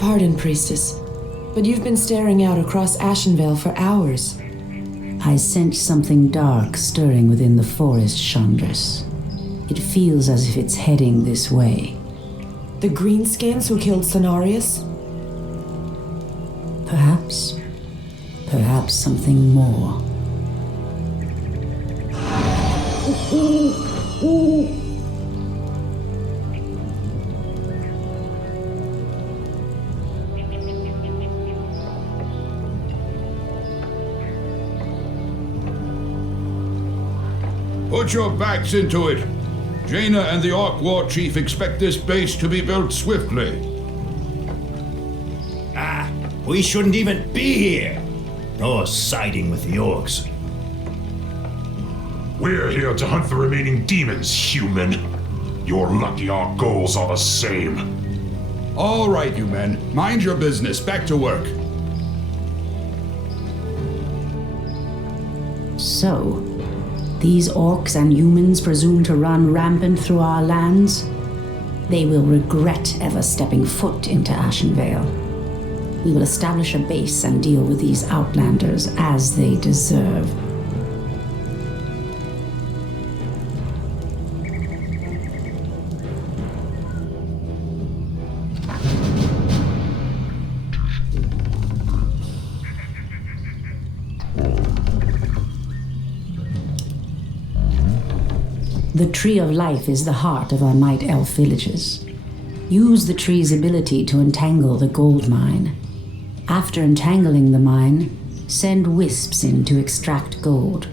Pardon, Priestess, but you've been staring out across Ashenvale for hours. I sense something dark stirring within the forest, Chandris. It feels as if it's heading this way. The greenskins who killed Cenarius? Perhaps. Perhaps something more. Put your backs into it. Jaina and the Orc War Chief expect this base to be built swiftly. We shouldn't even be here. Nor siding with the Orcs. We're here to hunt the remaining demons, human. You're lucky our goals are the same. All right, you men. Mind your business. Back to work. So, these orcs and humans presume to run rampant through our lands? They will regret ever stepping foot into Ashenvale. We will establish a base and deal with these outlanders as they deserve. The Tree of Life is the heart of our Night Elf villages. Use the tree's ability to entangle the gold mine. After entangling the mine, send wisps in to extract gold.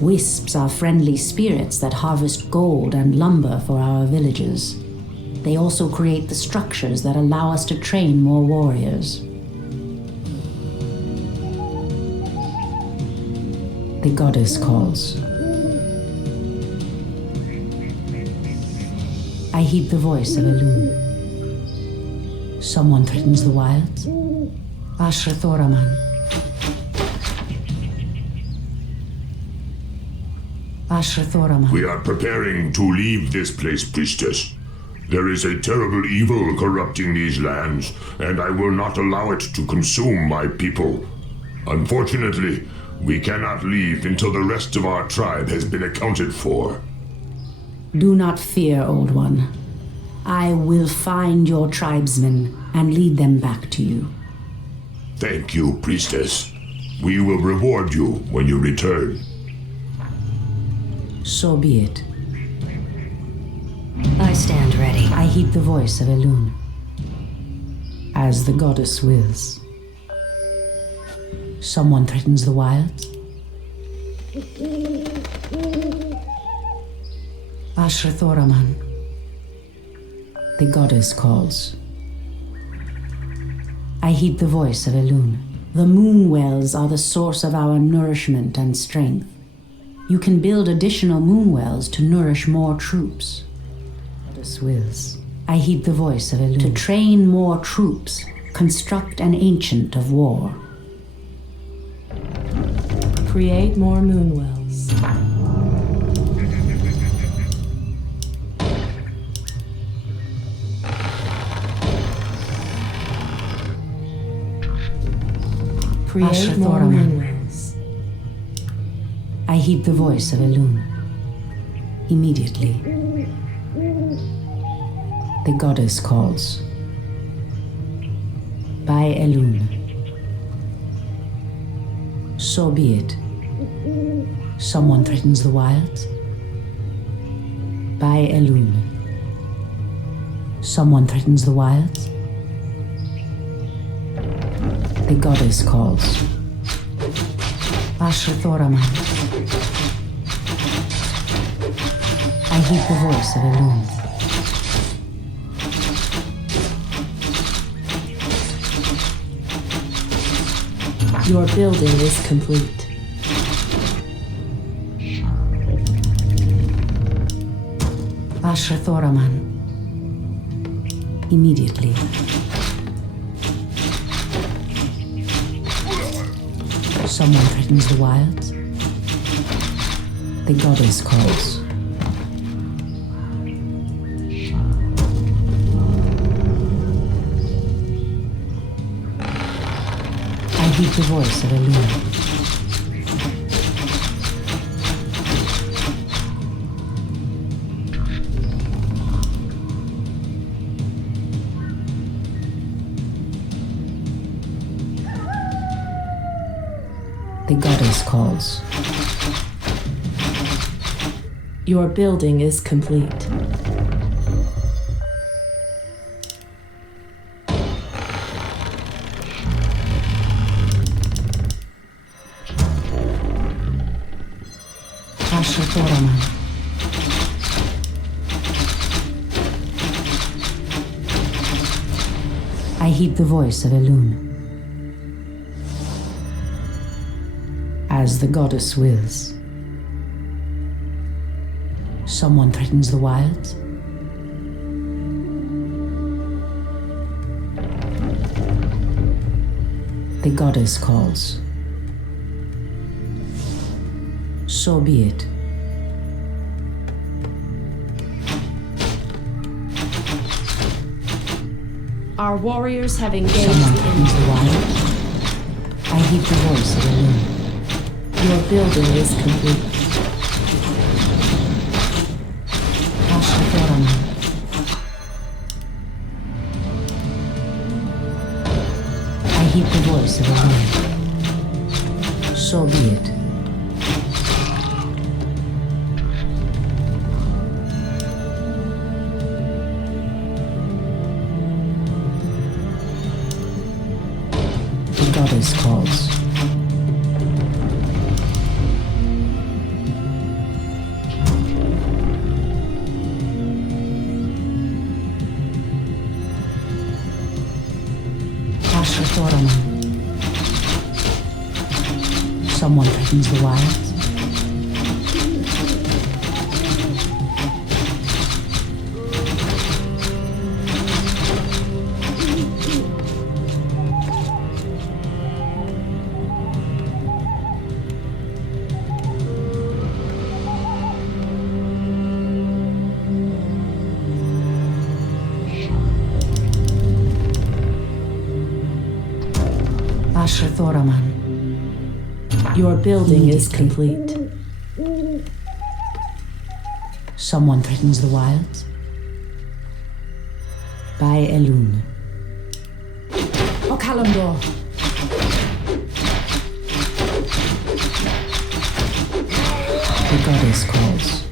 Wisps are friendly spirits that harvest gold and lumber for our villages. They also create the structures that allow us to train more warriors. The goddess calls. I heed the voice of Elune. Someone threatens the wilds. Ashrathoraman. Ashrathoraman. We are preparing to leave this place, priestess. There is a terrible evil corrupting these lands, and I will not allow it to consume my people. Unfortunately, we cannot leave until the rest of our tribe has been accounted for. Do not fear, Old One. I will find your tribesmen and lead them back to you. Thank you, priestess. We will reward you when you return. So be it. I stand ready. I heed the voice of Elune. As the goddess wills. Someone threatens the wilds? Ashrathoraman. The goddess calls. I heed the voice of Elune. The moon wells are the source of our nourishment and strength. You can build additional moon wells to nourish more troops. Goddess wills. I heed the voice of Elune. To train more troops, construct an ancient of war. Create more moon wells. Create more moon wells. I heed the voice of Elune. Immediately. The goddess calls. By Elune. So be it. Someone threatens the wilds? By Elune. Someone threatens the wilds? The goddess calls. Ashrathoraman. I heed the voice of Elune. Your building is complete. Ashrathoraman. Immediately. Someone threatens the wilds? The goddess calls. heed the voice of Elune. The goddess calls. Your building is complete. I heed the voice of Elune. As the goddess wills. Someone threatens the wilds. The goddess calls. So be it. Our warriors have engaged Someone threatens the wild. I heed the voice of Elune. Your building is complete. I heed the voice of Elune. So be it. The goddess calls. Someone threatens the wilds. Thoraman. Your building is complete. Someone threatens the wilds. By Elune. Okalamdor. The goddess calls.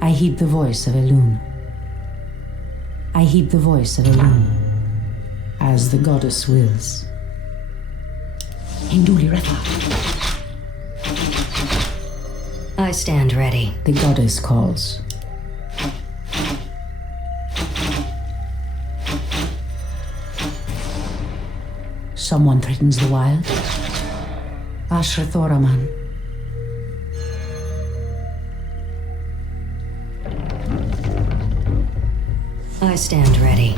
I heed the voice of Elune. I heed the voice of Elune. As the goddess wills. Hinduli Refa. I stand ready. The goddess calls. Someone threatens the wild. Thoraman. I stand ready.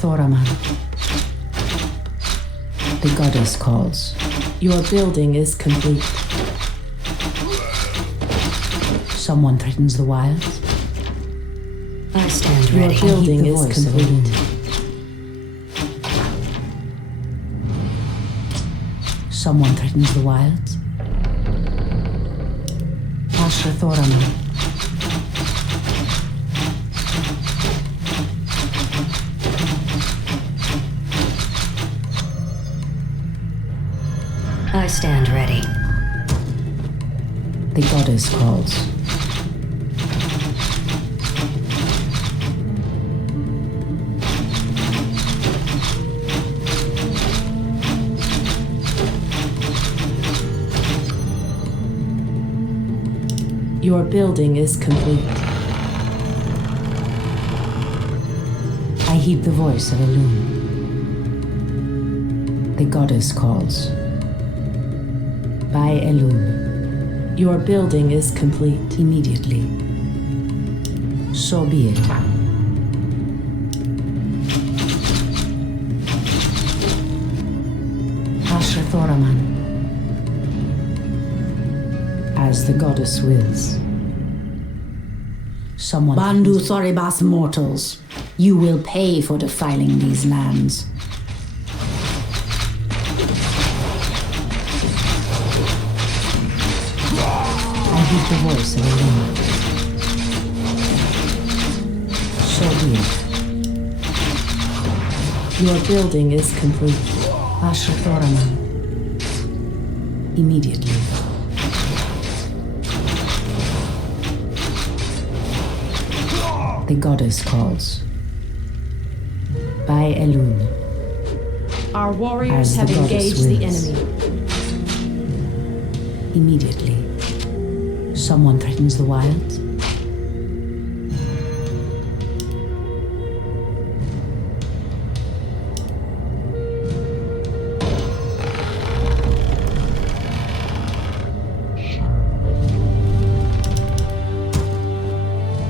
Thoraman. The goddess calls. Your building is complete. Someone threatens the wilds. I stand Your ready. building the is voice of complete. Elune. Someone threatens the wilds. Thoraman. I stand ready. The goddess calls. Your building is complete. I heed the voice of Elune. The goddess calls. By Elune. Your building is complete. Immediately. So be it. Ashrathoraman. As the goddess wills. Someone. Bandu Thoribas mortals, you will pay for defiling these lands. I hear the voice of a woman. So be it. Your building is complete. Ashrathoraman. Immediately. The goddess calls. By Elun. Our warriors As the have goddess engaged the wills. enemy. Immediately. Someone threatens the wilds.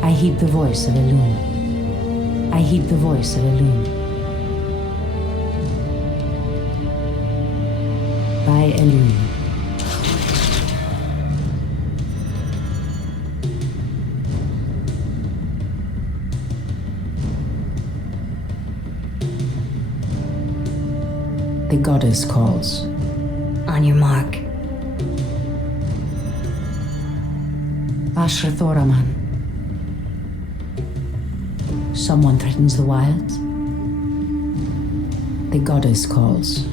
I heed the voice of Elun. I heed the voice of Elun. By Elun. The goddess calls. On your mark. Ashrathoraman. Someone threatens the wilds. The goddess calls.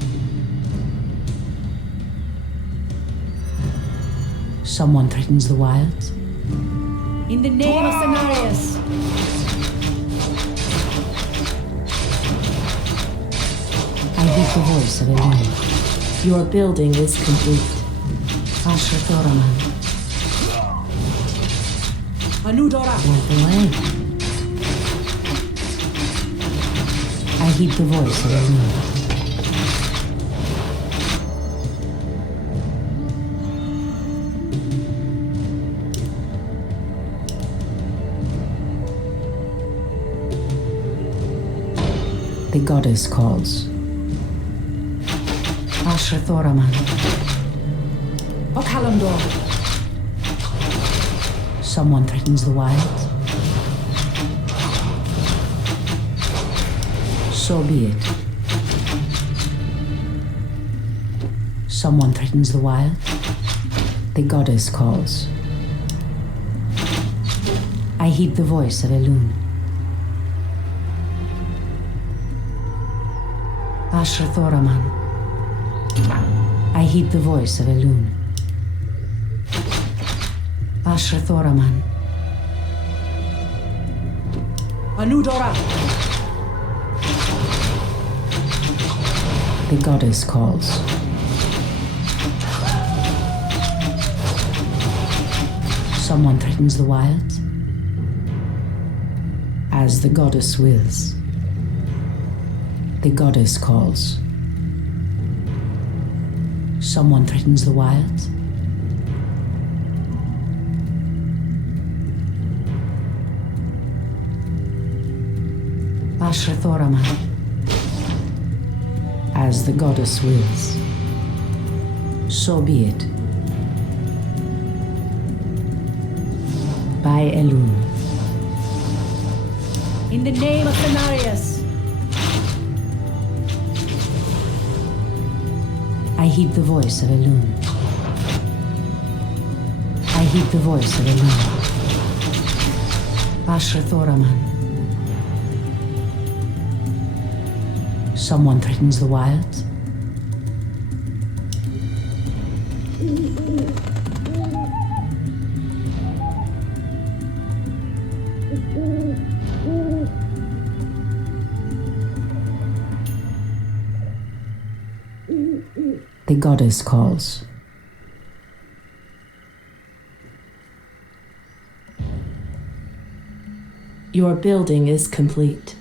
Someone threatens the wilds. In the name of Cenarius. I hear the voice of Elun. Your building is complete. Ashrathoraman. Anudora. Wipe away. I heed the voice of Elun. The goddess calls. Ashrathoraman. Okalandor. Someone threatens the wilds. So be it. Someone threatens the wild. The goddess calls. I heed the voice of Elun. Ashrathoraman. I heed the voice of Elun. Ashrathoraman. Anudora. The goddess calls. Someone threatens the wilds. As the goddess wills. The goddess calls. Someone threatens the wilds. Ashrathoraman. As the goddess wills. So be it. By Elun. In the name of Cenarius. I heed the voice of Elun. I heed the voice of Elun. Ashrathoraman. Someone threatens the wilds. The goddess calls. Your building is complete.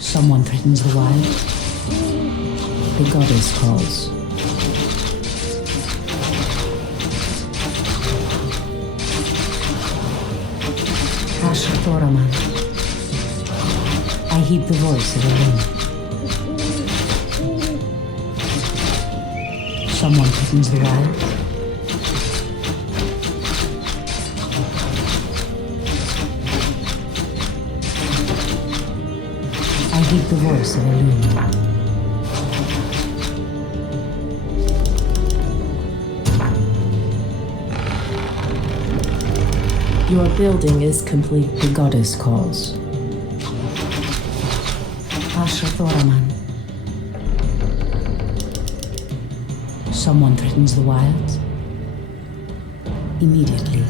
Someone threatens the wild. The goddess calls. Ashatoraman. I heed the voice of a wind. Someone threatens the wild. I heed the voice of a loon. Your building is complete. The goddess calls. Ashatoraman. Someone threatens the wilds. Immediately.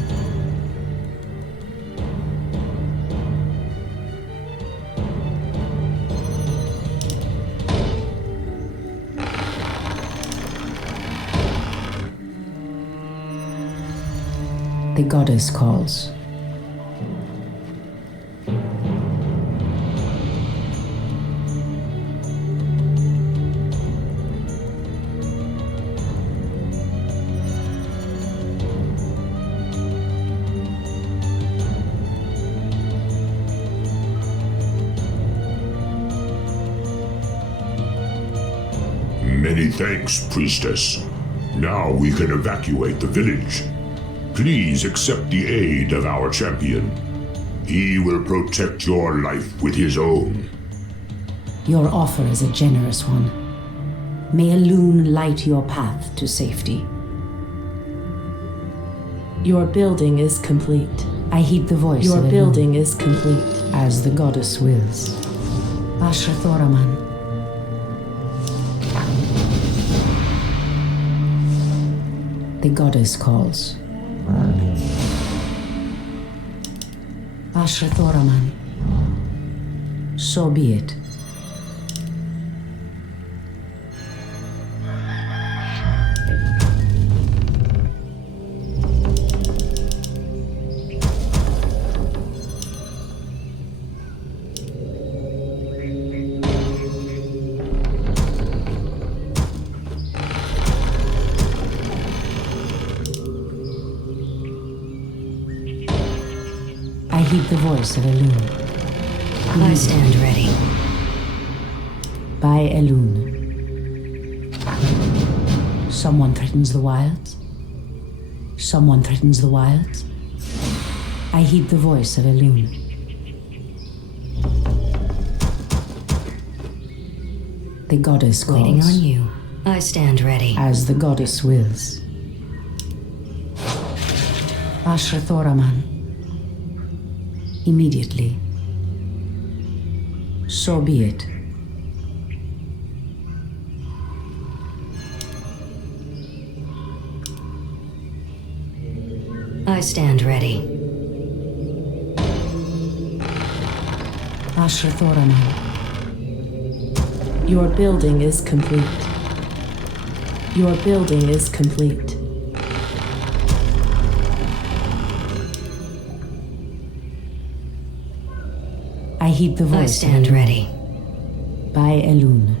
The goddess calls. Many thanks, priestess. Now we can evacuate the village. Please accept the aid of our champion. He will protect your life with his own. Your offer is a generous one. May a loon light your path to safety. Your building is complete. I heed the voice Your of a building loon, is complete. as the goddess wills. Ashrathoraman. The goddess calls. Ashrathoraman. So be it. I heed the voice of a loon. I stand ready. By a loon. Someone threatens the wilds. Someone threatens the wilds. I heed the voice of a loon. The goddess calls. Waiting on you. I stand ready. As the goddess wills. Ashrathoraman. Immediately. So be it. I stand ready. Ashrathoraman. Your building is complete. Your building is complete. I heed the voice. I stand ready. By a loon.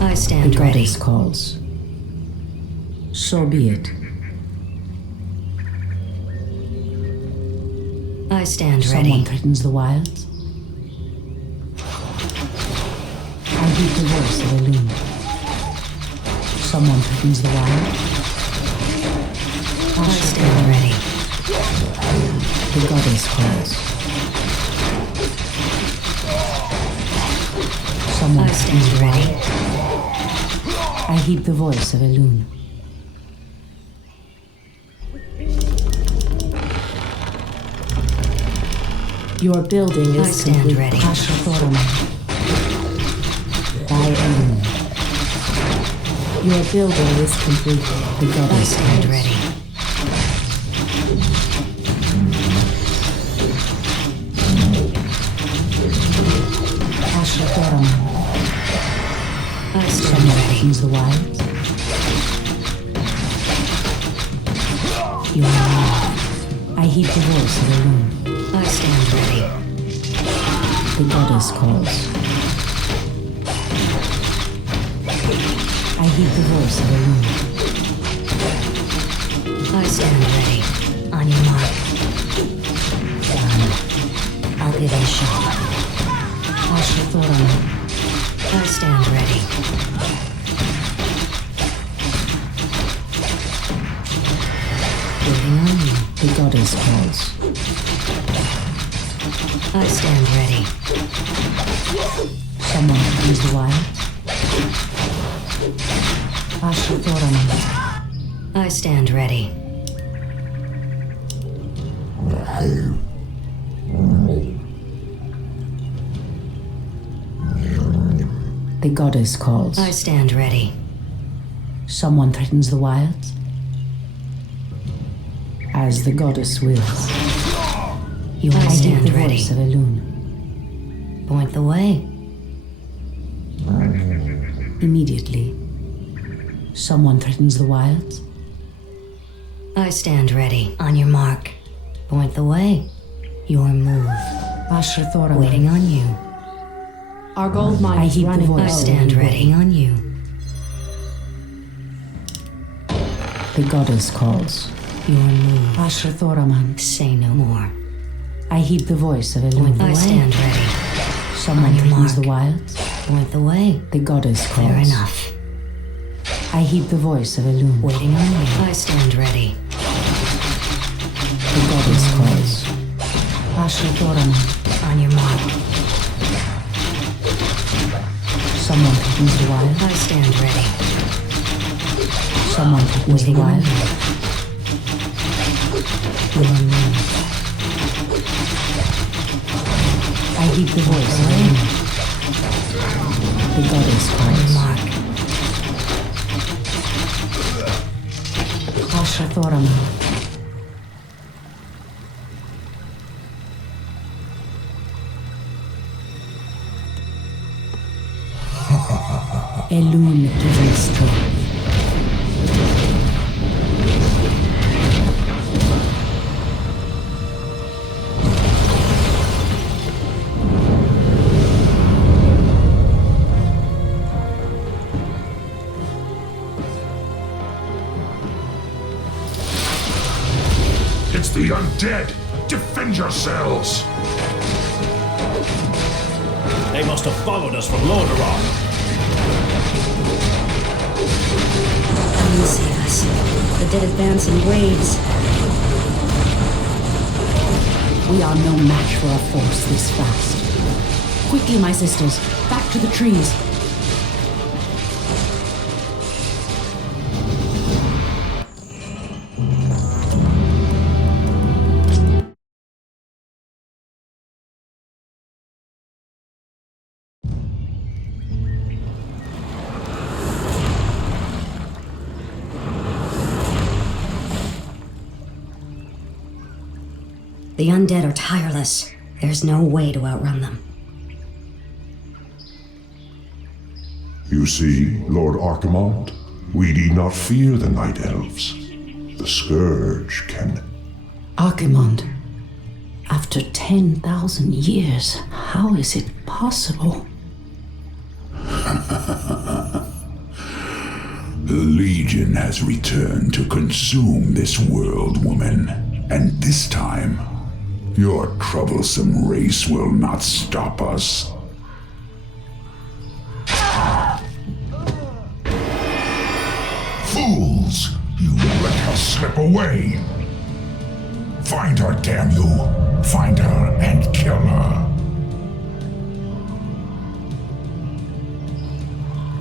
I The stand ready. goddess calls. So be it. I stand Someone ready. threatens the wilds. I heed the voice of a loon. Someone threatens the wild. I stand ready. The goddess calls. Someone I threatens stand the ready. wild. I heed the voice of a loon. Your building I is stand complete. ready. Ashrathoraman. By a loon. Your building is complete. The I goddess stand calls. ready. Ashrathoraman. I stand Someone ready. threatens the wilds. You are I heed the voice of the moon. I stand ready. The goddess calls. I heed the voice of the moon. I stand ready. On your mark. Done. I'll give it a shot. I stand ready. Waiting on you. The goddess calls. I stand ready. Someone use the wire. I stand ready. The goddess calls. I stand ready. Someone threatens the wilds. As the goddess wills. You I I heed stand the ready. voice of Elune. Point the way. Immediately. Someone threatens the wilds. I stand ready. On your mark. Point the way. Your move. Waiting on you. Our gold mine I is heed the running voice. I low. stand ready. On you. The goddess calls. Your move. Ashrathoraman. Say no more. I heed the voice of Elune. I stand ready. Someone on your threatens mark. the wilds. Point the way. The goddess calls. Fair enough. I heed the voice of Elune. Waiting on you. I stand ready. The goddess calls. Ashrathoraman. On your mark. Someone threatens the wild. I stand ready. Someone threatens the Waiting on wild. you. Your move. I heed the voice of Elune. The goddess On your calls. mark. Ashrathoraman. Elune gives me strength. It's the undead! Defend yourselves! They must have followed us from Lordaeron. Come and save us. The dead advance in waves. We are no match for a force this fast. Quickly, my sisters, back to the trees. The undead are tireless. There's no way to outrun them. You see, Lord Archimond, we need not fear the Night Elves. The Scourge can... Archimond, after 10,000 years, how is it possible? The Legion has returned to consume this world, woman. And this time, your troublesome race will not stop us. Fools! You let her slip away! Find her, damn you! Find her and kill her!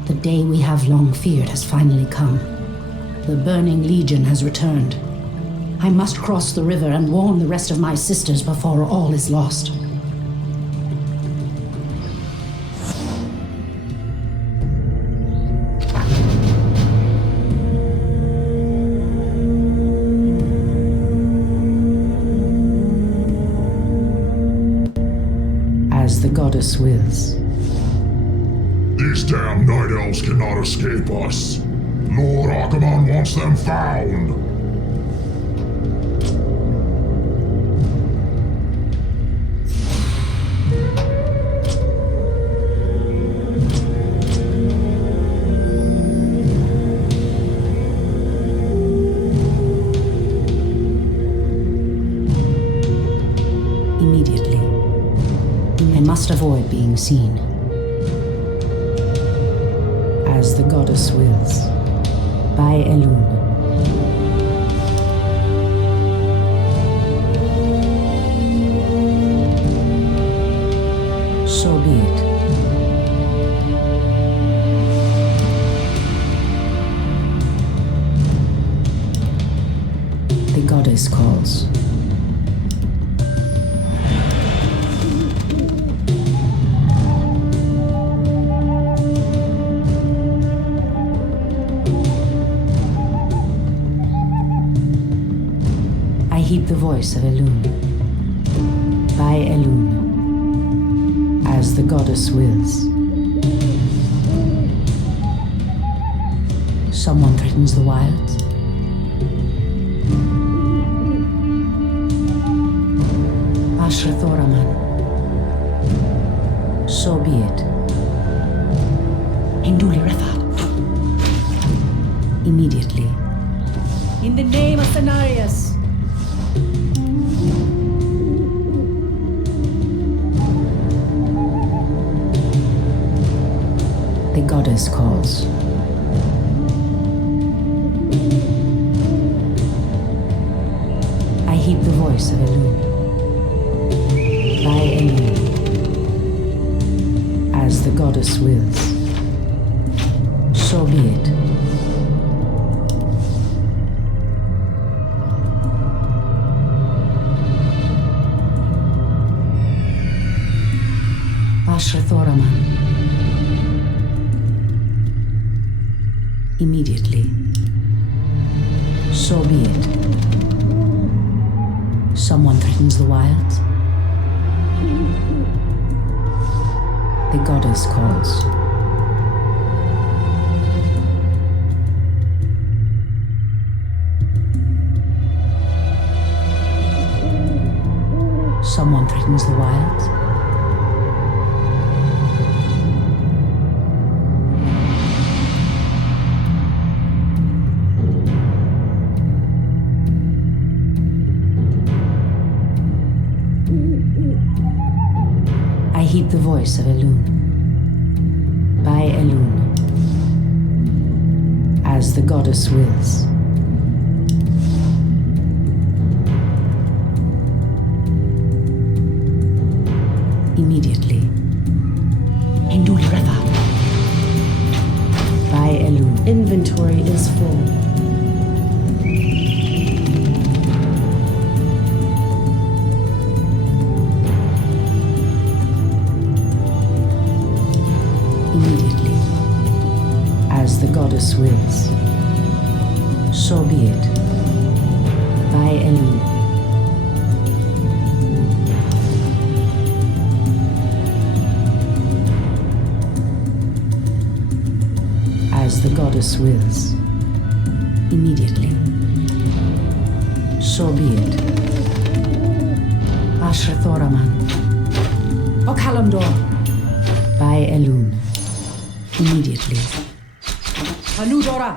The day we have long feared has finally come. The Burning Legion has returned. I must cross the river and warn the rest of my sisters before all is lost. As the goddess wills. These damn Night Elves cannot escape us! Lord Archimond wants them found! avoid being seen. As the goddess wills. By Elun. So be it. The goddess calls. I heed the voice of Elun. By Elun. As the goddess wills. Someone threatens the wilds. Ashrathoraman. So be it. Induli Refa. Immediately. In the name of Cenarius. The goddess calls. I heed the voice of Elun. By Elun. As the goddess wills. So be it. Ashrathoraman. Immediately. So be it. Someone threatens the wilds. The goddess calls. Someone threatens the wilds. I heed the voice of Elun. By Elun. As the goddess wills. Immediately. Induli Refa. By Elun. Inventory is full. Immediately. As the goddess wills. So be it. By Elun. As the goddess wills. Immediately. So be it. Ashrathoraman. Okalamdor. By Elun. Immediately. Anudora.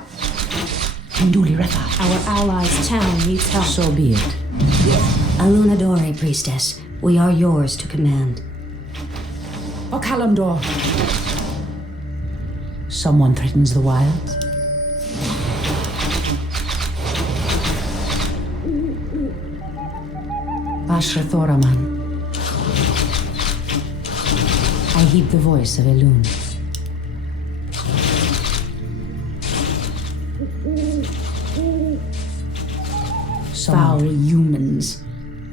Induli Refa. Our allies' town needs help. So be it. Alunadore, priestess. We are yours to command. Okalamdor. Someone threatens the wilds. Ashrathoraman. I heed the voice of Elun. Foul humans.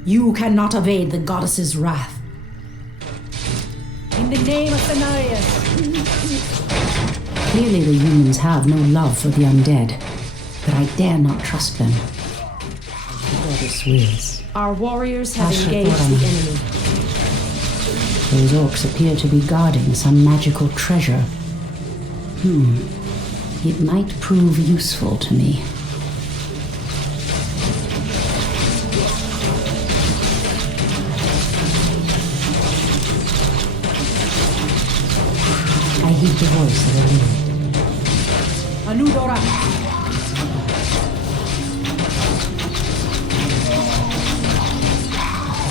You cannot evade the goddess's wrath. In the name of Cenarius. Clearly the humans have no love for the undead, but I dare not trust them. The goddess wills. Our warriors have Ashra engaged the Thoraman. enemy. Those orcs appear to be guarding some magical treasure. It might prove useful to me. I heed the voice of Elun. Anudora.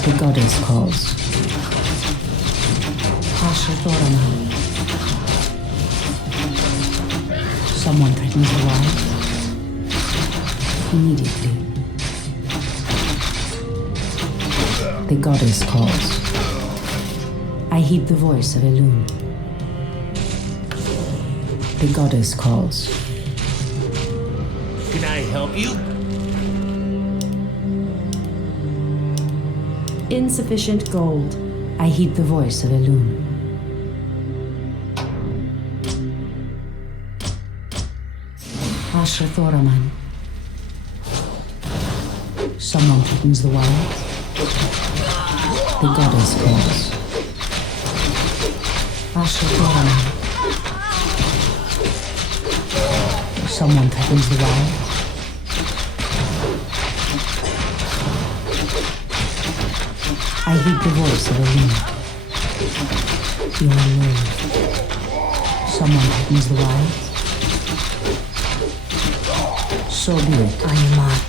The goddess calls. Ashrathoraman. Someone threatens the wild. Immediately. The goddess calls. I heed the voice of Elune. The goddess calls. Can I help you? Insufficient gold. I heed the voice of Elune. Ashrathoraman. Someone threatens the wild. The goddess calls. Ashrathoraman. Someone threatens the wild. I heed the voice of Elune. You are alone. Someone threatens the wild. So be it. On your mark.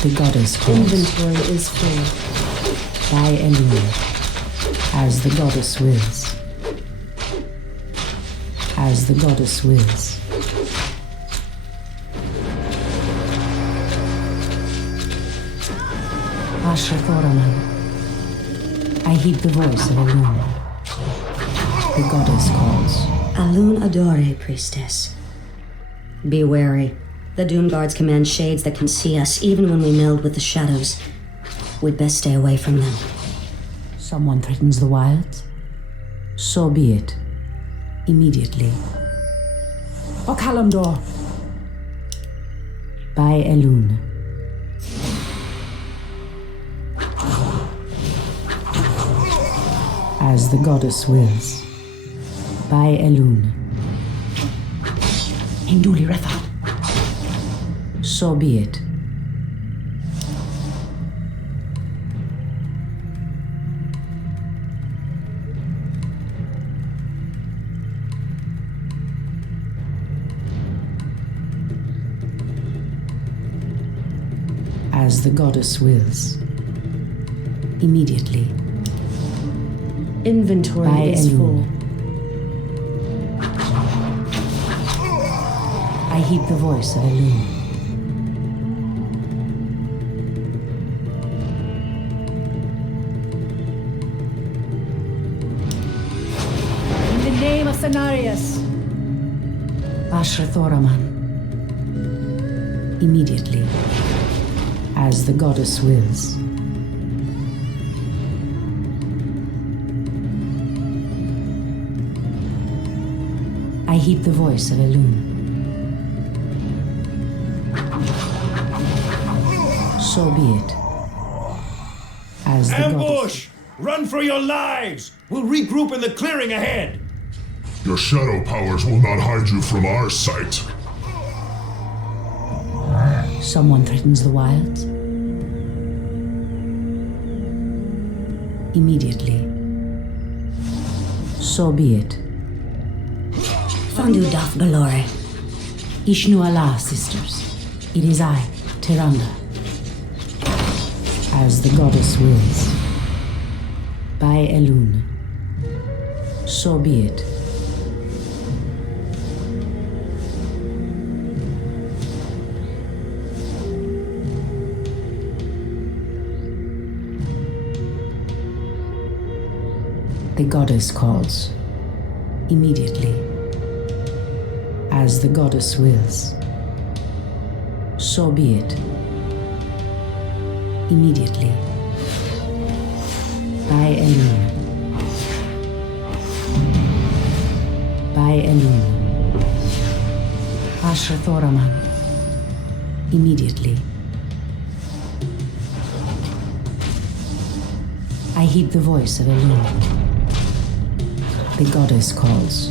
The goddess calls. Inventory is full. By Elune. As the goddess wills. As the goddess wills. Ashrathoraman. I heed the voice of Elune. The goddess calls. Alun Adore, priestess. Be wary. The Doom Guards command shades that can see us even when we meld with the shadows. We'd best stay away from them. Someone threatens the wilds? So be it. Immediately. Okalamdor. By Elune. As the goddess wills. By Elune. Hinduli Refa. So be it. As the goddess wills. Immediately. Inventory By is Elune. full. I heed the voice of Elune. In the name of Cenarius. Ashrathoraman. Immediately. As the goddess wills. I heed the voice of Elune. So be it. As the goddess... Ambush! Run for your lives! We'll regroup in the clearing ahead! Your shadow powers will not hide you from our sight. Someone threatens the wilds? Immediately. So be it. Fondu Doth Galore. Ishnu Allah, sisters. It is I, Tyrande. As the goddess wills. By Elune. So be it. The goddess calls. Immediately. As the goddess wills. So be it. Immediately. By Elune. By Elune. Ashrathoraman. Immediately. I heed the voice of Elune. The goddess calls.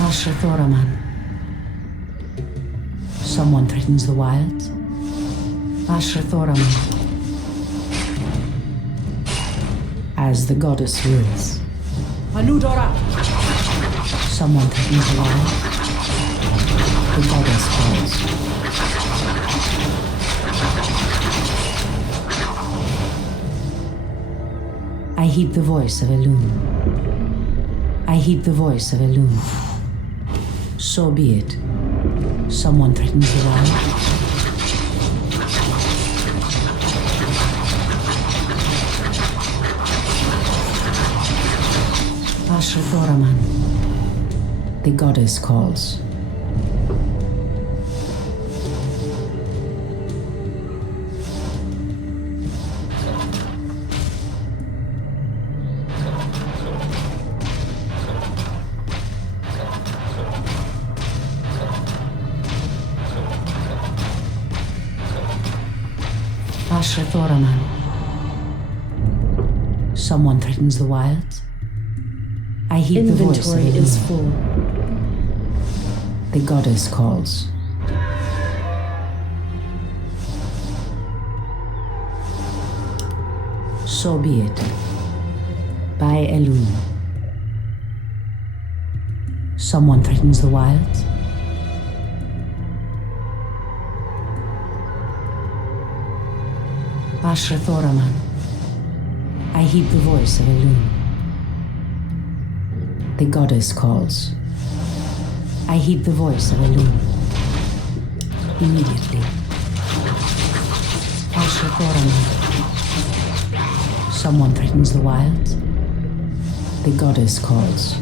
Ashrathoraman. Someone threatens the wilds? Ashrathoraman. As the goddess wills. Anudora. Someone threatens the wild? The goddess calls. I heed the voice of Elune. I heed the voice of Elune. So be it. Someone threatens the wild. Asher Thoraman. The goddess calls. Asher Thoraman. Someone threatens the wilds. I heed the voice of Inventory is full. The goddess calls. So be it. By Elune. Someone threatens the wilds. Asher Thoraman. I heed the voice of Elune. The goddess calls. I heed the voice of Elune. Immediately. Asher Thoraman. Someone threatens the wilds. The goddess calls.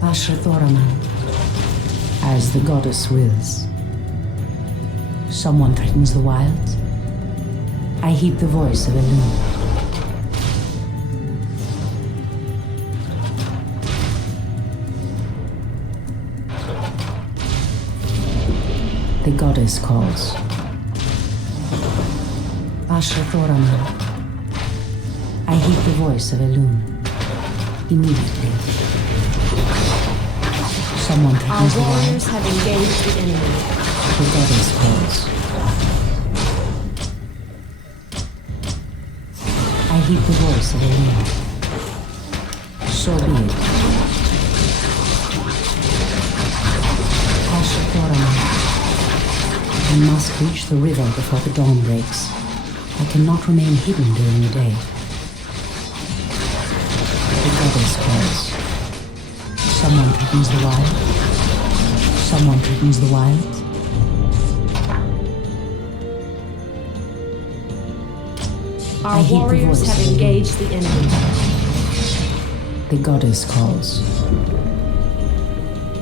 Asher Thoraman. As the goddess wills. Someone threatens the wilds. I heed the voice of Elune. The goddess calls. Asher Thoraman. I heed the voice of Elune. Immediately. Someone Our threatens the warriors wilds. have engaged the enemy. The goddess calls. I heed the voice of Elune. So be it. Asher Thoraman. I must reach the river before the dawn breaks. I cannot remain hidden during the day. The goddess calls. Someone threatens the wild. Someone threatens the wild. Our heed the warriors voice have of the engaged the enemy. The goddess calls.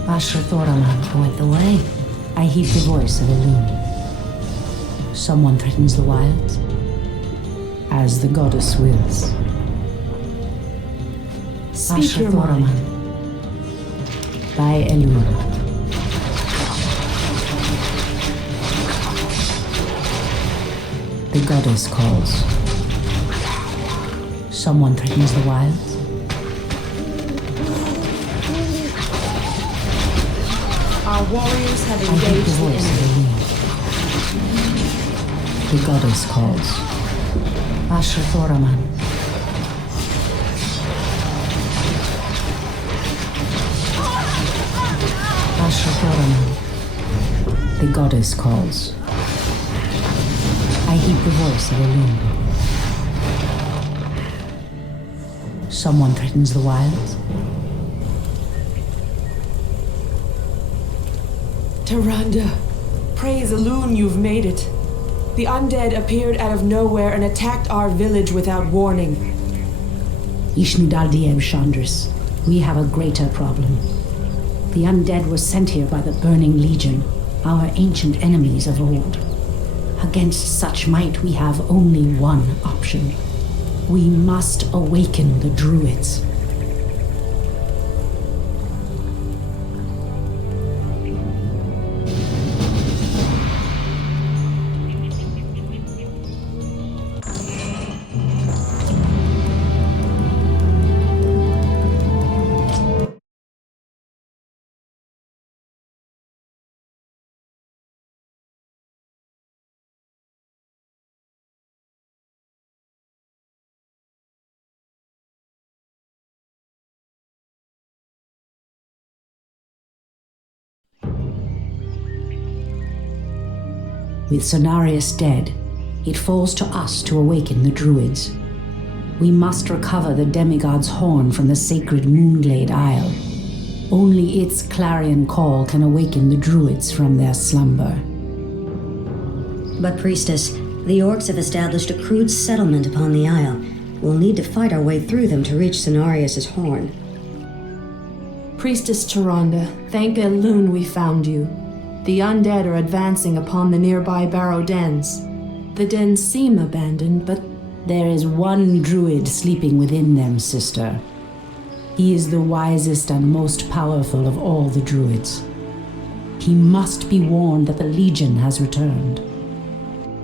Asher Thoraman, point the way. I heed the voice of Elune. Someone threatens the wilds. As the goddess wills. Speak Asher your mind. Thoraman. By Elune. The goddess calls. Someone threatens the wilds. Our warriors have I heed the engaged the voice of enemy. Elune. The goddess calls. Asher Thoraman. Asher Thoraman. The goddess calls. I heed the voice of Elune. Someone threatens the wilds. Tyrande, praise Elune, you've made it. The undead appeared out of nowhere and attacked our village without warning. Ishnudaldieb Chandris, we have a greater problem. The undead were sent here by the Burning Legion, our ancient enemies of old. Against such might, we have only one option. We must awaken the druids. With Cenarius dead, it falls to us to awaken the druids. We must recover the demigod's horn from the sacred Moonglade Isle. Only its clarion call can awaken the druids from their slumber. But, Priestess, the orcs have established a crude settlement upon the Isle. We'll need to fight our way through them to reach Cenarius' horn. Priestess Charonda, thank Elune we found you. The undead are advancing upon the nearby barrow dens. The dens seem abandoned, but there is one druid sleeping within them, sister. He is the wisest and most powerful of all the druids. He must be warned that the Legion has returned.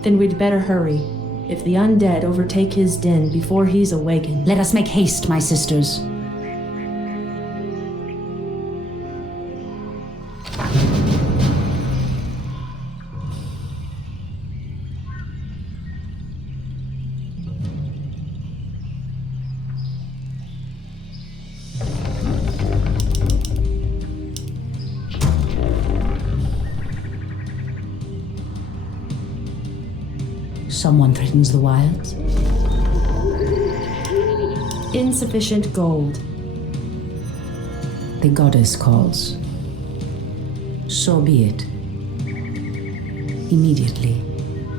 Then we'd better hurry. If the undead overtake his den before he's awakened... Let us make haste, my sisters. Someone threatens the wilds. Insufficient gold. The goddess calls. So be it. Immediately.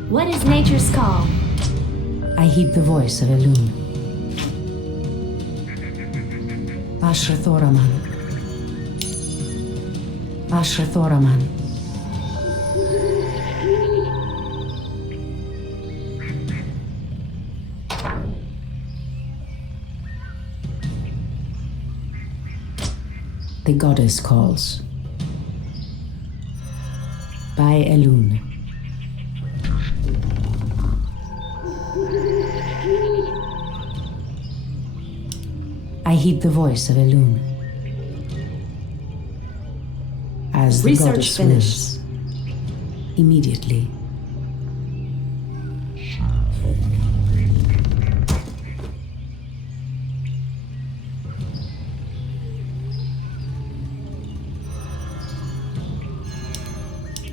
What is nature's call? I heed the voice of Elune. Ashra Thoraman. Ashra Thoraman. The goddess calls. By Elune. I heed the voice of Elune. As the Research goddess finished. wills. Immediately.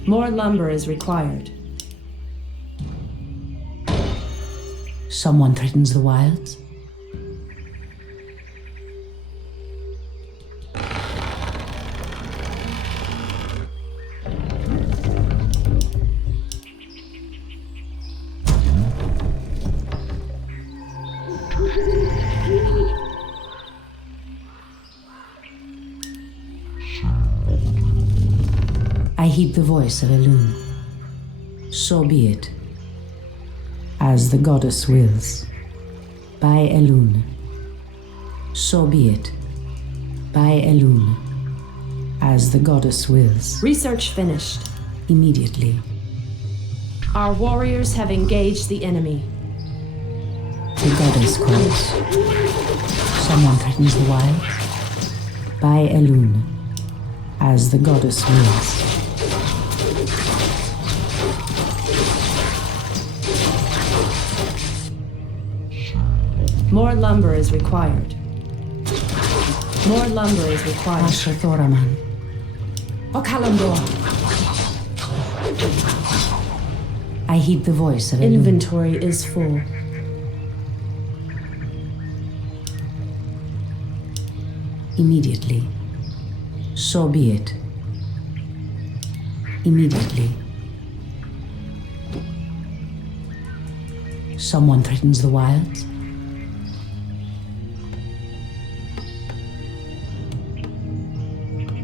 More lumber is required. Someone threatens the wilds. I heed the voice of Elune. So be it. As the goddess wills. By Elune. So be it. By Elune. As the goddess wills. Research finished. Immediately. Our warriors have engaged the enemy. The goddess calls. Someone threatens the wild. By Elune. As the goddess wills. More lumber is required. More lumber is required. Ashra Thoraman. Okalandor. I heed the voice of Elune. Inventory is full. Immediately. So be it. Immediately. Someone threatens the wilds.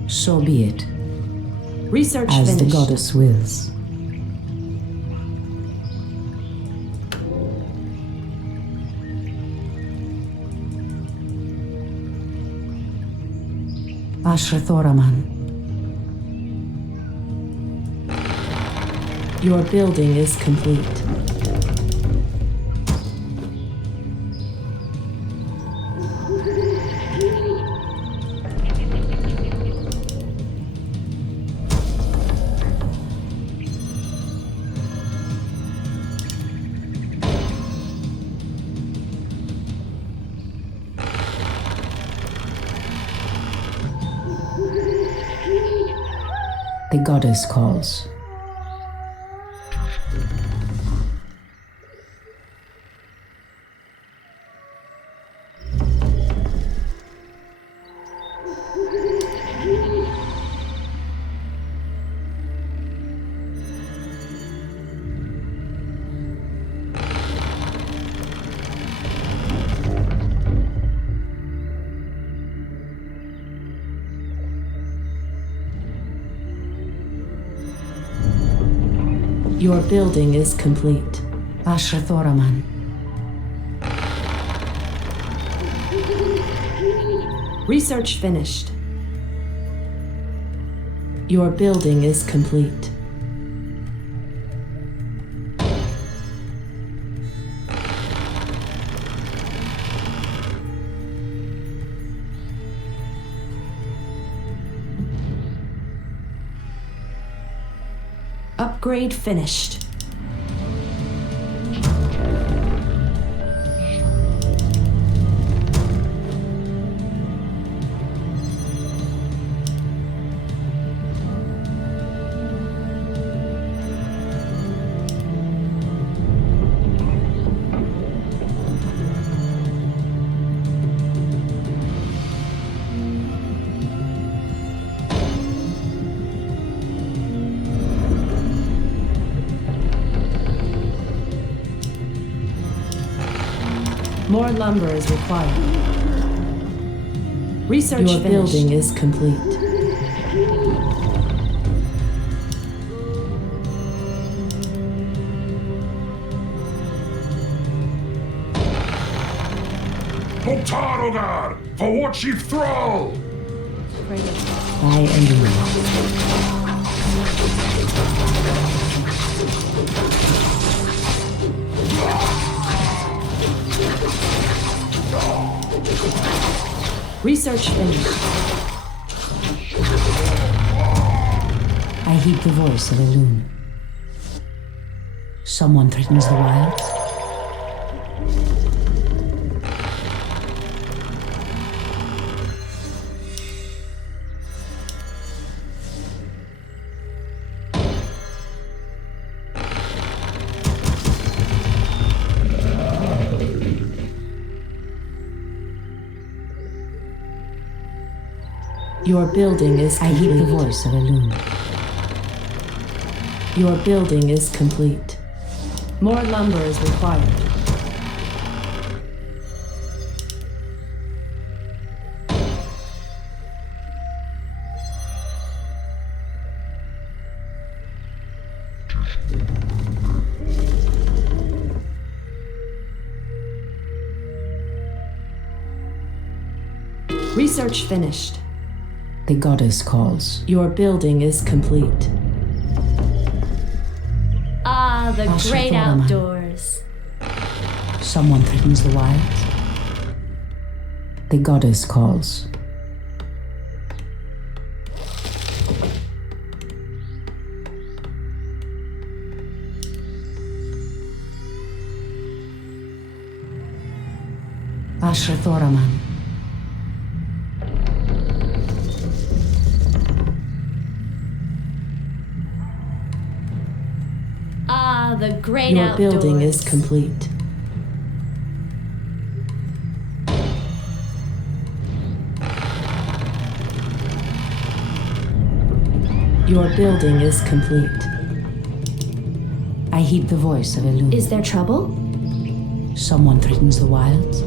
So be it. Research As finished. the goddess wills. Ashra Thoraman. Your building is complete. The goddess calls. Your building is complete. Ashra Thoraman. Research finished. Your building is complete. Upgrade finished. More lumber is required. Research Your finished. Building is complete. Potarogar! For what chief thrall! By Elune. Research finished. I heed the voice of Elune. Someone threatens the wilds. Your building is complete. I heed the voice of Elune. Your building is complete. More lumber is required. Research finished. The goddess calls. Your building is complete. Ah, the great outdoors. Someone threatens the wilds. The goddess calls. Ashra Thoraman. Ah, the great Your outdoors. building is complete. Your building is complete. I heed the voice of Elune. Is there trouble? Someone threatens the wilds.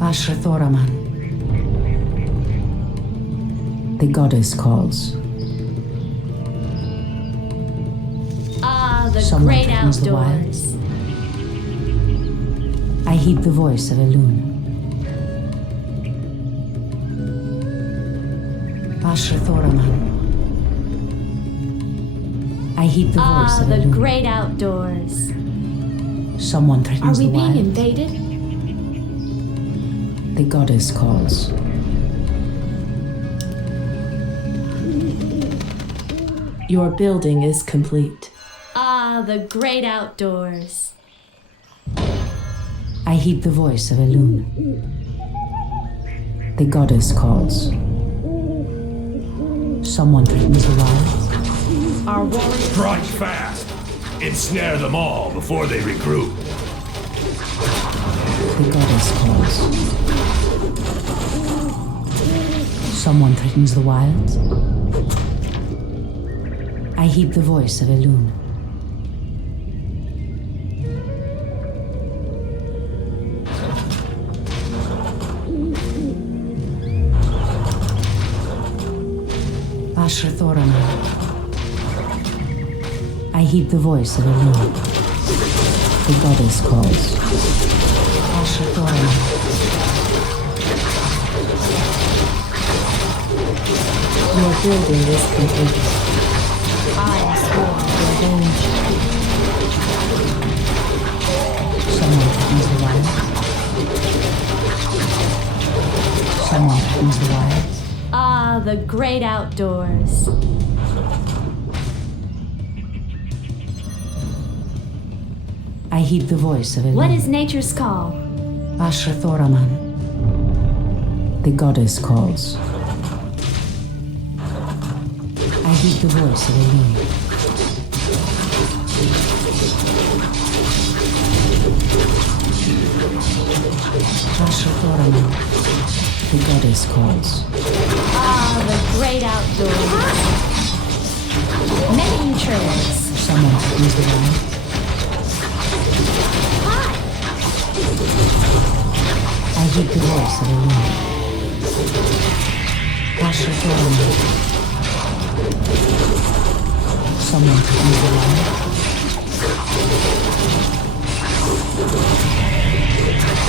Ashra Thoraman. The goddess calls. Ah, the Someone great threatens the outdoors. I heed the voice of Elune. Ashra Thoraman. I heed the voice Ah, of the Elune. great outdoors. Someone Are threatens we the being wild. invaded? The goddess calls. Your building is complete. Ah, the great outdoors. I heed the voice of Elune. The goddess calls. Someone threatens the wilds. Our warriors. Strike fast! Ensnare them all before they regroup. The goddess calls. Someone threatens the wilds. I heed the voice of Elune. Ashra Thoraman. I I heed the voice of Elune. The goddess calls. Ashatoran. Your building is complete. I am sworn to revenge. Someone threatens the wild. Someone threatens the wild. Ah, the great outdoors. I heed the voice of Elune. What is nature's call? Ashrathoraman. The goddess calls. I heed the voice of Elune. Ashrathoraman. The goddess calls. Ah, the great outdoors. Making trails. Someone threatens the wild. I heed the voice of Elune. Ashrathoraman. Someone threatens the wild.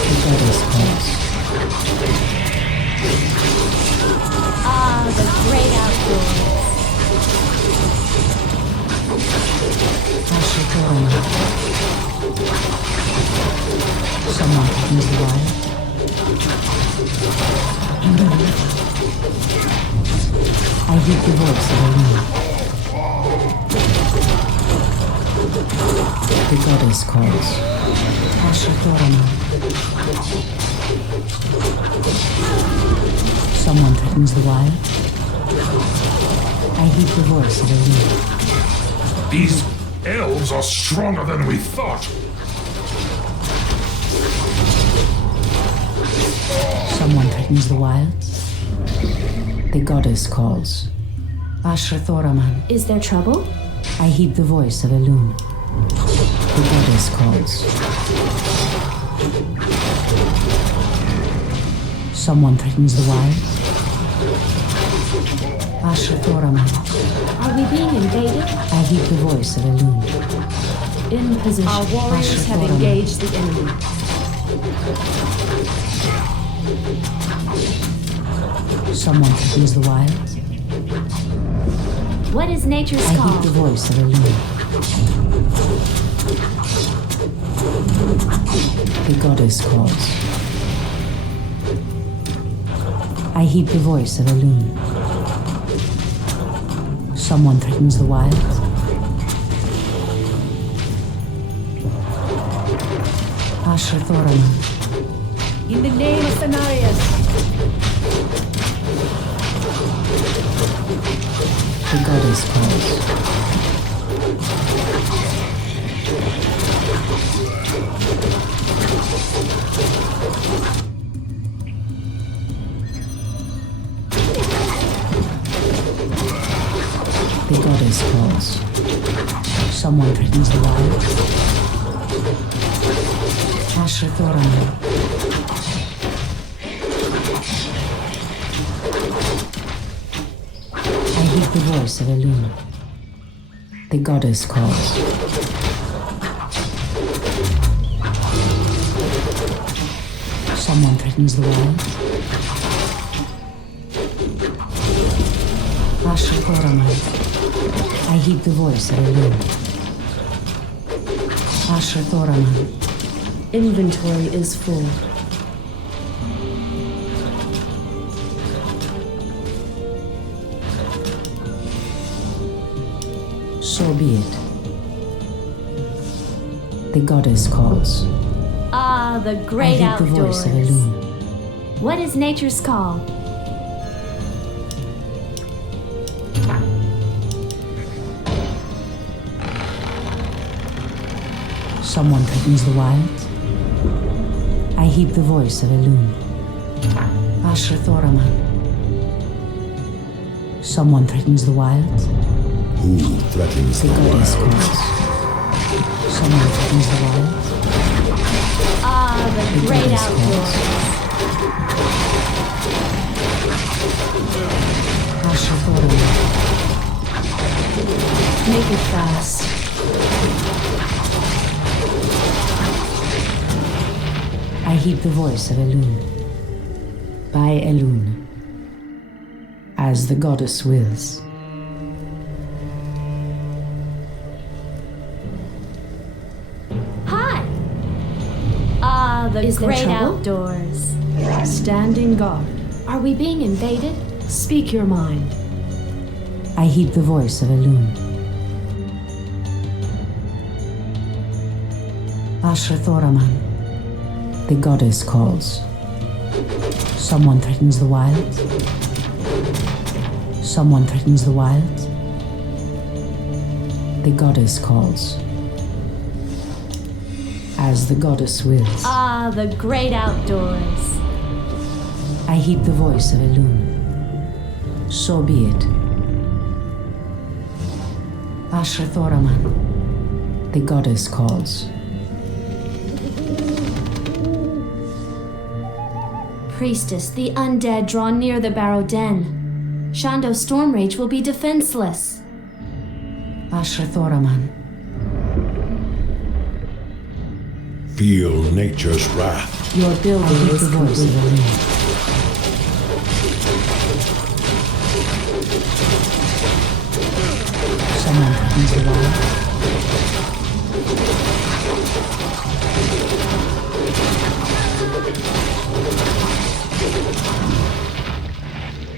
The goddess calls. Ah, the great outdoors. Ashrathoraman. Someone threatens the wild. I heed the voice of Elune. The goddess calls. Ashrathoraman. Someone threatens the wild. I heed the voice of Elune. These elves are stronger than we thought. Someone threatens the wilds. The goddess calls. Ashrathoraman. Is there trouble? I heed the voice of Elune. The goddess calls. Someone threatens the wilds. Ashrathoraman. Are we being invaded? I heed the voice of Elune. In position. Our warriors have Ashrathoraman. engaged the enemy. Someone threatens the wilds. What is nature's I call? heed the voice of Elune. The goddess calls. I heed the voice of Elune. Someone threatens the wilds. Ashrathoraman. In the name of Cenarius. The goddess calls. The goddess calls. Someone threatens the wild. Ashrathoraman. I heed the voice of Elune. The goddess calls. Someone threatens the wild. Ashrathoraman. I heed the voice of Elune. Ashrathoraman. Inventory is full. So be it. The goddess calls. Ah, the great I heed the outdoors. voice of Elune. What is nature's call? Someone threatens the wild. I heed the voice of Elune. Ashrathoraman. Someone threatens the wild. Who threatens The the goddess wild? calls. Someone threatens the wild. Ah, the The great goddess outdoors. Ashrathoraman. Make it fast. I heed the voice of Elune. By Elune. As the goddess wills. Hi! Ah, the Is there great trouble? outdoors. Standing guard. Are we being invaded? Speak your mind. I heed the voice of Elune. Ashrathoraman. The goddess calls. Someone threatens the wilds. Someone threatens the wilds. The goddess calls. As the goddess wills. Ah, the great outdoors. I heed the voice of Elune. So be it. Ashrathoraman. The goddess calls. Priestess, the undead draw near the Barrow Den. Shando Stormrage will be defenseless. Ashrathoraman. Feel nature's wrath. Your building is the voice of Elune. Someone threatens the wild.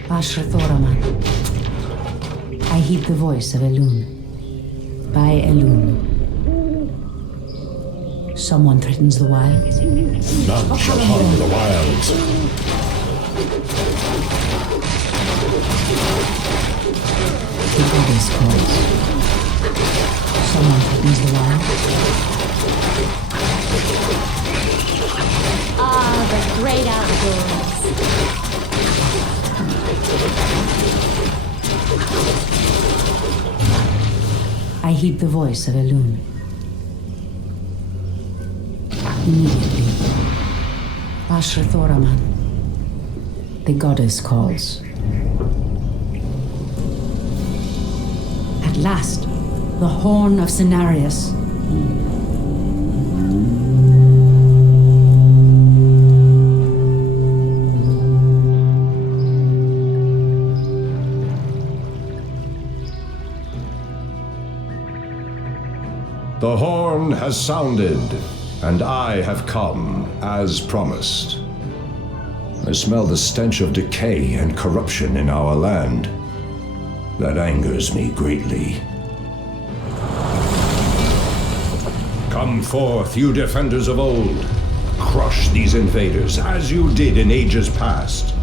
Ashrathoraman. I heed the voice of Elune. By Elune. Someone threatens the wilds. None shall harm the wilds. The goddess calls. Someone threatens the wilds. Ah, the great outdoors. I heed the voice of Elune. Immediately. Ashrathoraman. The goddess calls. At last, the horn of Cenarius. The horn has sounded, and I have come, as promised. I smell the stench of decay and corruption in our land. That angers me greatly. Come forth, you defenders of old. Crush these invaders, as you did in ages past.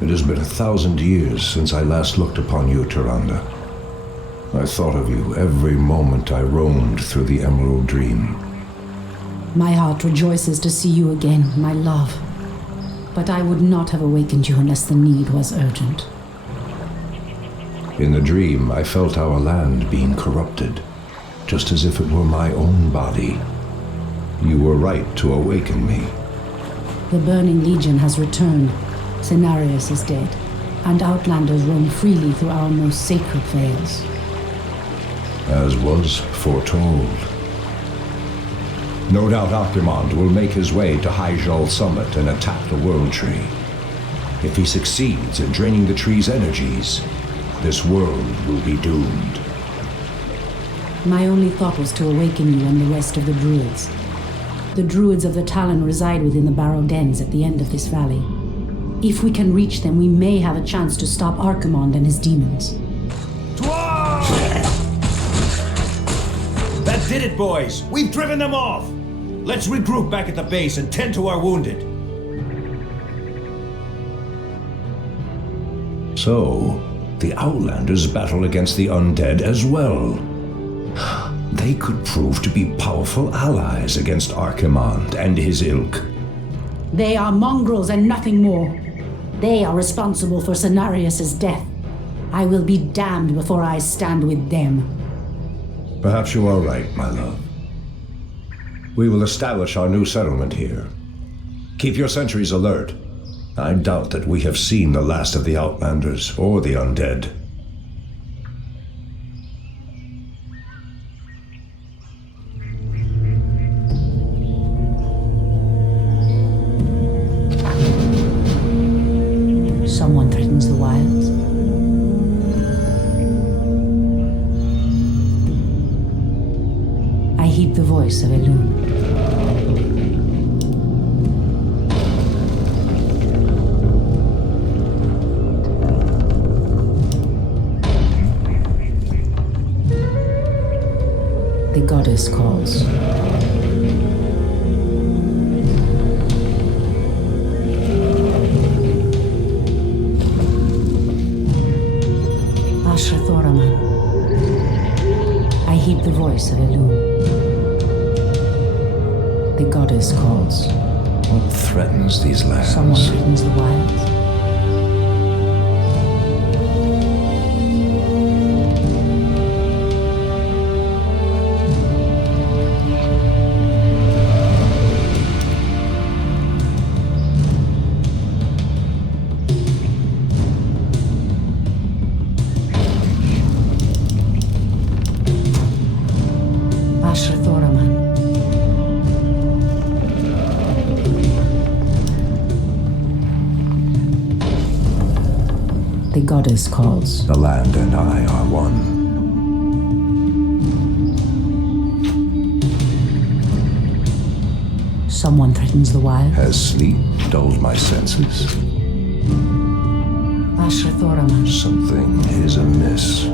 It has been 1,000 years since I last looked upon you, Tyrande. I thought of you every moment I roamed through the Emerald Dream. My heart rejoices to see you again, my love. But I would not have awakened you unless the need was urgent. In the dream, I felt our land being corrupted, just as if it were my own body. You were right to awaken me. The Burning Legion has returned. Cenarius is dead, and Outlanders roam freely through our most sacred vales. As was foretold. No doubt Archimond will make his way to Hyjal Summit and attack the World Tree. If he succeeds in draining the tree's energies, this world will be doomed. My only thought was to awaken you and the rest of the Druids. The Druids of the Talon reside within the Barrow Dens at the end of this valley. If we can reach them, we may have a chance to stop Archimond and his demons. That did it, boys! We've driven them off! Let's regroup back at the base and tend to our wounded. So, the Outlanders battle against the undead as well. They could prove to be powerful allies against Archimand and his ilk. They are mongrels and nothing more. They are responsible for Cenarius' death. I will be damned before I stand with them. Perhaps you are right, my love. We will establish our new settlement here. Keep your sentries alert. I doubt that we have seen the last of the Outlanders or the undead. Someone threatens the wilds. I heed the voice of Elune. The goddess calls. Ashrathoraman. I heed the voice of Elune. The goddess calls. What threatens these lands? Someone threatens the wilds. Ashrathoraman. The goddess calls. The land and I are one. Someone threatens the wild. Has sleep dulled my senses? Ashrathoraman. Something is amiss.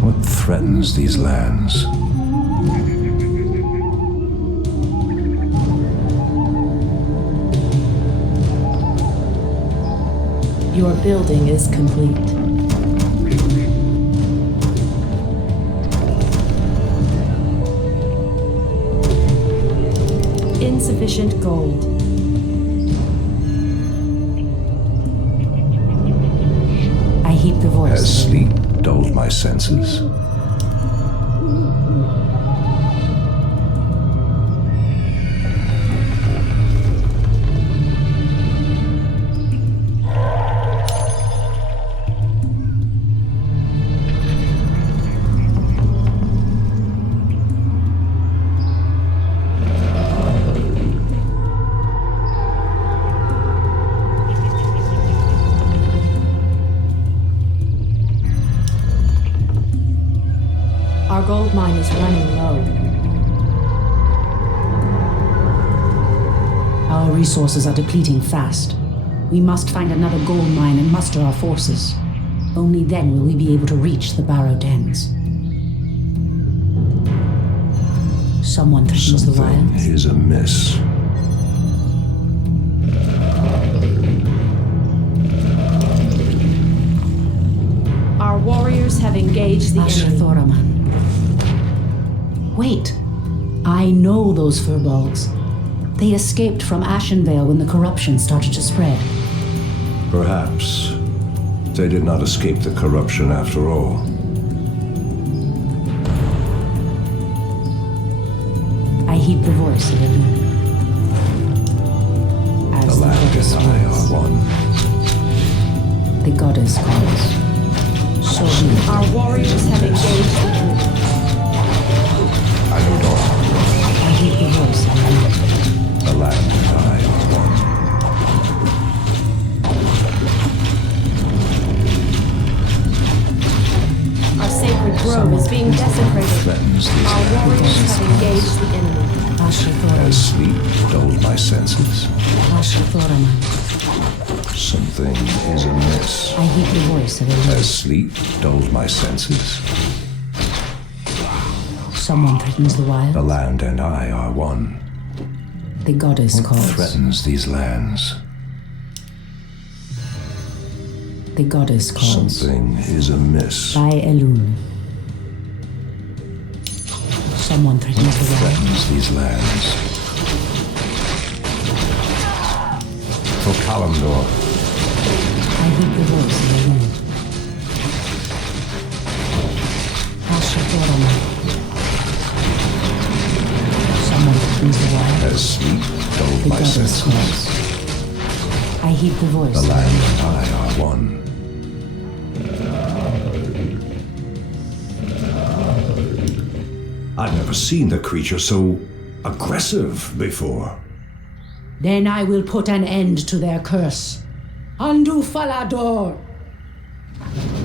What threatens these lands? Your building is complete. Insufficient gold. I heed the voice. Has sleep dulled my senses? Our gold mine is running low. Our resources are depleting fast. We must find another gold mine and muster our forces. Only then will we be able to reach the Barrow Dens. Someone threatens the Something wilds. is amiss. Our warriors have engaged the enemy. Ashrathoraman. Wait. I know those furbolgs. They escaped from Ashenvale when the corruption started to spread. Perhaps they did not escape the corruption after all. I heed the voice of Elune. As The land goddess and I wills. are one. The goddess calls. So be it. Our warriors have engaged the enemy. I know not. I heed the voice of Elune. The land and I are one. Our sacred grove is being desecrated. Threatens these Our warriors have engaged the enemy. Ashrathoraman. Has sleep dulled my senses? Ashrathoraman. Something is amiss. I heed the voice of Elune. Has sleep dulled my senses? Someone threatens the wild. The land and I are one. The goddess What calls. threatens these lands? The goddess calls. Something is amiss. By Elune. Someone threatens the realm. Threatens these lands. For Kalimdor. I hear the voice of Elune. Ashatorama. Someone threatens the wild. As sleep dulled The my goddess senses. calls. I heed the voice The of land Elune. and I are one. I've never seen the creature so aggressive before. Then I will put an end to their curse. Andu Falador!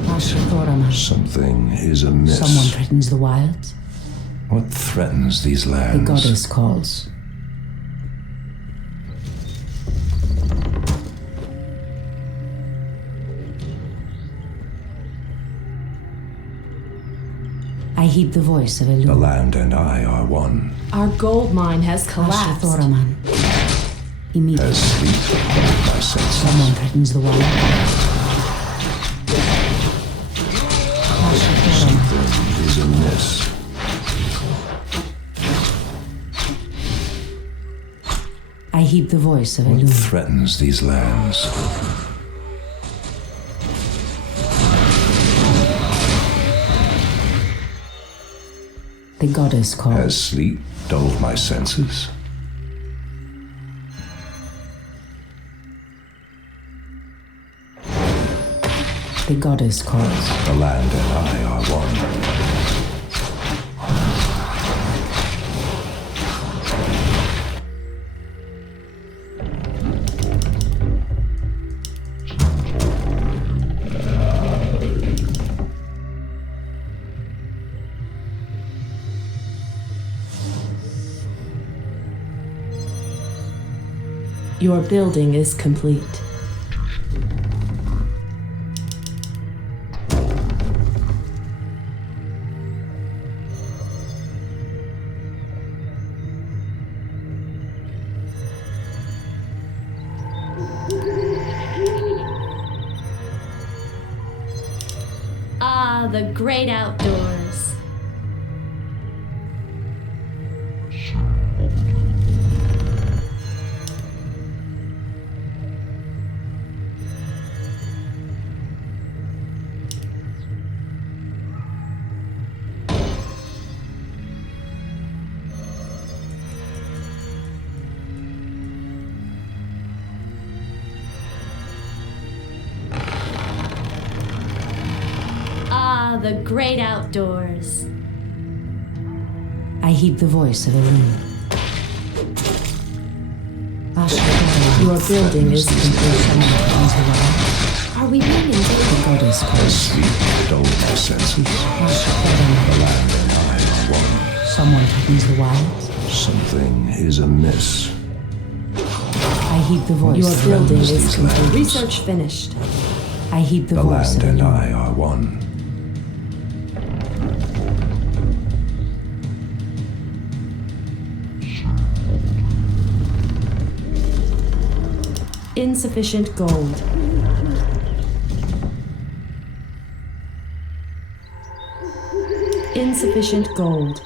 Ashatorama. Something is amiss. Someone threatens the wilds. What threatens these The lands? goddess calls. I heed the voice of The Elune. land and I are one. Our gold mine has collapsed. Ashathoraman. Immediately. As sleep dulled my senses. Someone threatens the wild. Ashathoraman. Something is amiss. I heed the voice of What Elune. threatens these lands? The goddess calls. Has sleep dulled my senses? The goddess calls. The land and I are one. Your building is complete. Ah, the great outdoors. Ah, the great outdoors. I heed the voice of Elune. Ashathoraman. Your building is complete. Someone threatens the wild. Are we being invaded? The goddess Has calls. sleep dulled my senses? Ashathoraman. The land and I are one. Someone threatens the wild. Something is amiss. I heed the voice Your of building Elune. is complete. lands. Research finished. I heed the The voice land of and Elune. I are one. Insufficient gold. Insufficient gold.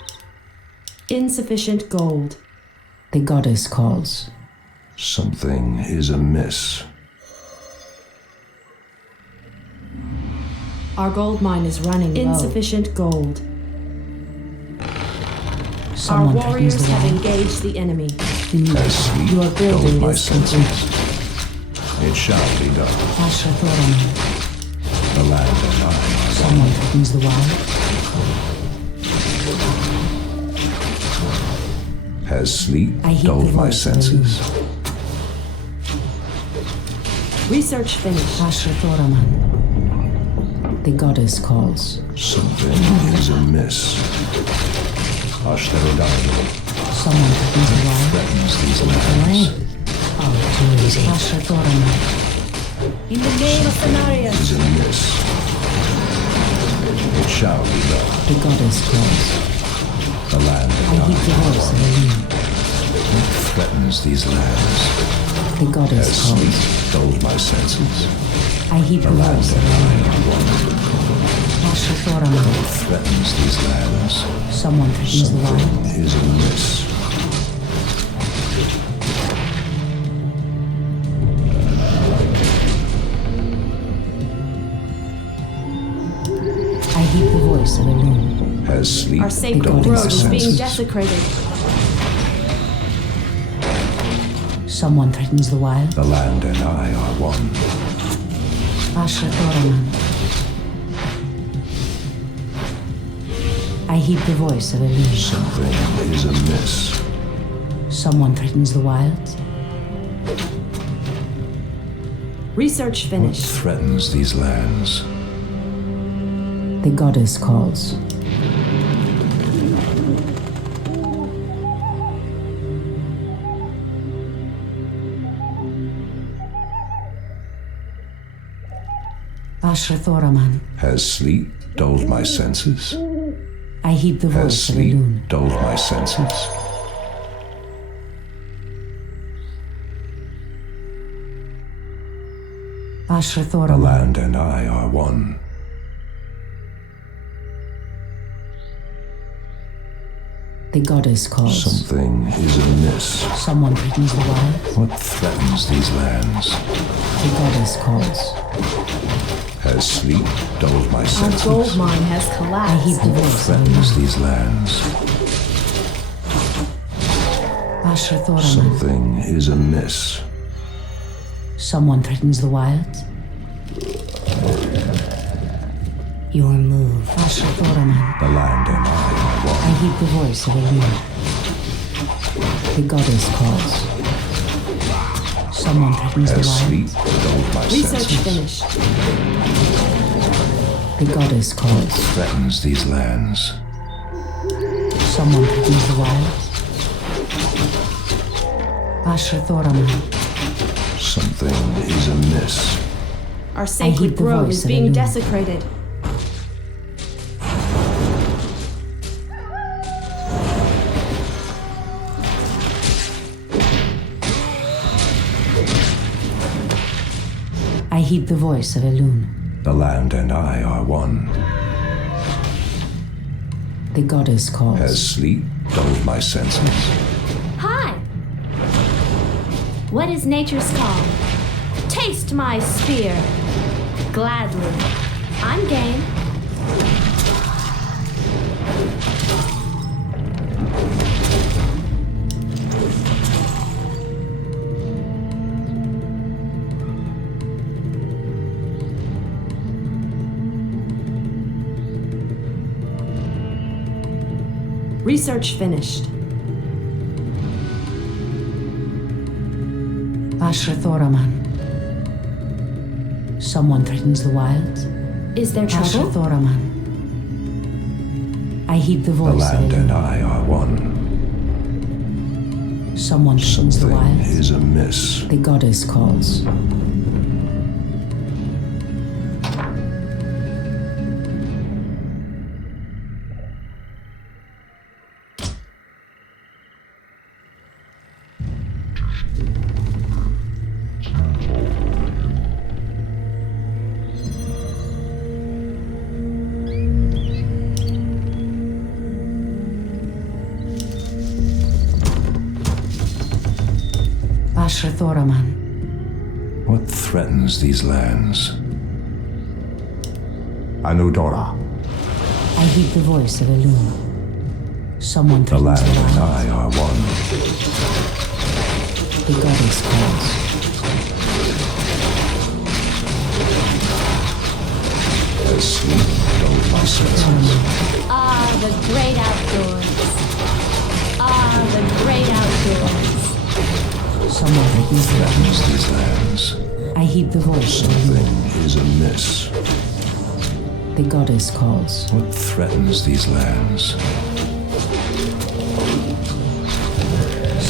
Insufficient gold. The goddess calls. Something is amiss. Our gold mine is running low. Insufficient gold. Someone Our threatens warriors the have wild. engaged the enemy. As sleep Your dulled building my is senses. complete. It shall be done. Ashathoraman. The land and I are Someone threatens the wild. Has sleep I heed dulled the my voice of Elune. senses? Research finished. Ashathoraman. The goddess calls. Something is amiss. Ashtarodani Someone threatens the wild. threatens these lands. Oh, too easy. Ashathoraman. In the name of Cenarius, Is amiss. It shall be done. The goddess calls. The land I and heed the I are voice of one. Elune. threatens these lands. The goddess Sleep calls. dulled my senses. I heed the The land voice and of I the are one. Ashrathoraman. Threatens these lands. Someone threatens the wild. Something is amiss. I heed the voice of a loon. Has sleep Our sacred dulled my grove is being senses. desecrated. Someone threatens the wild. The land and I are one. Ashrathoraman. I heed the voice of a loon. Something is amiss. Someone threatens the wild. Research What finished. threatens these lands? The goddess calls. Ashrathoraman. Has sleep dulled my senses? I heed the Has voice of a sleep loon. dulled my senses? The Ashrathoraman. land and I are one. The goddess calls. Something is amiss. Someone threatens the wild. What threatens these lands? The goddess calls. Has sleep dulled my Our senses? gold mine has I heed collapsed. the What voice of a threatens loon. these lands? Ashrathoraman. Something is amiss. Someone threatens the wild. Your move. Ashrathoraman. The land and I are I one. heed the voice of a loon. The goddess calls. Someone threatens the Has wild. sleep dulled my Research senses? finished. The goddess calls. Threatens these lands. Someone threatens the wild. Ashrathoraman. Something is amiss. Our heed sacred the grove voice is of a being loon. desecrated. I heed the voice of a loon. The land and I are one. The goddess calls. Has sleep dulled my senses? Hi! What is nature's call? Taste my spear! Gladly. I'm game. Research finished. Ashrathoraman. Someone threatens the wild. Is there trouble? Ashrathoraman. I heed the The voice of a land and loon. I are one. Someone threatens the Something wild. is amiss. The goddess calls. Ashrathoraman. What threatens these lands? Anudora. I heed the voice of a loon. Someone The threatens land the and wild. I are one. The goddess calls. Has sleep dulled my senses? Ah, the great outdoors. Ah, the great outdoors. Someone threatens the wild. Threatens these lands? I heed the voice of a loon. Something is amiss. The goddess calls. What threatens these lands?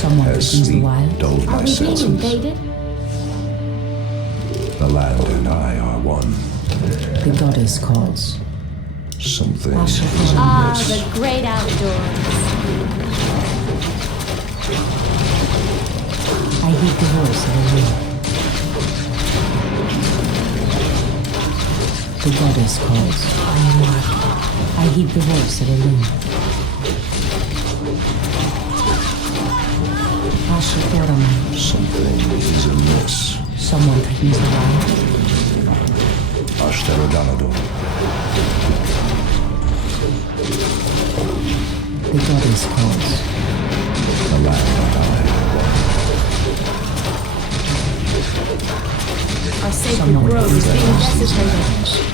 Someone Has threatens the sleep wild. dulled Are my we being senses? invaded? The land and I are one. The goddess calls. Something is Ashrathoraman. Ah, amiss. the great outdoors. I heed the voice of Elune. The goddess calls. I heed the voice of Elune. Something is amiss. Someone threatens the wild. Ashtarodanador. The goddess calls. The land that I Our sacred grove is being desecrated.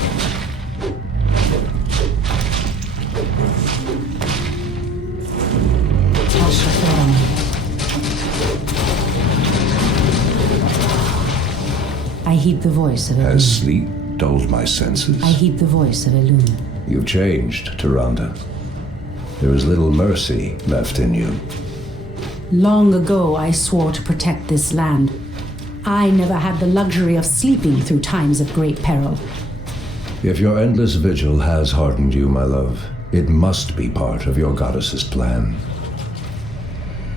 I heed the voice of Elune. Has sleep dulled my senses? I heed the voice of Elune. You've changed, Tyrande. There is little mercy left in you. Long ago, I swore to protect this land. I never had the luxury of sleeping through times of great peril. If your endless vigil has hardened you, my love, it must be part of your goddess's plan.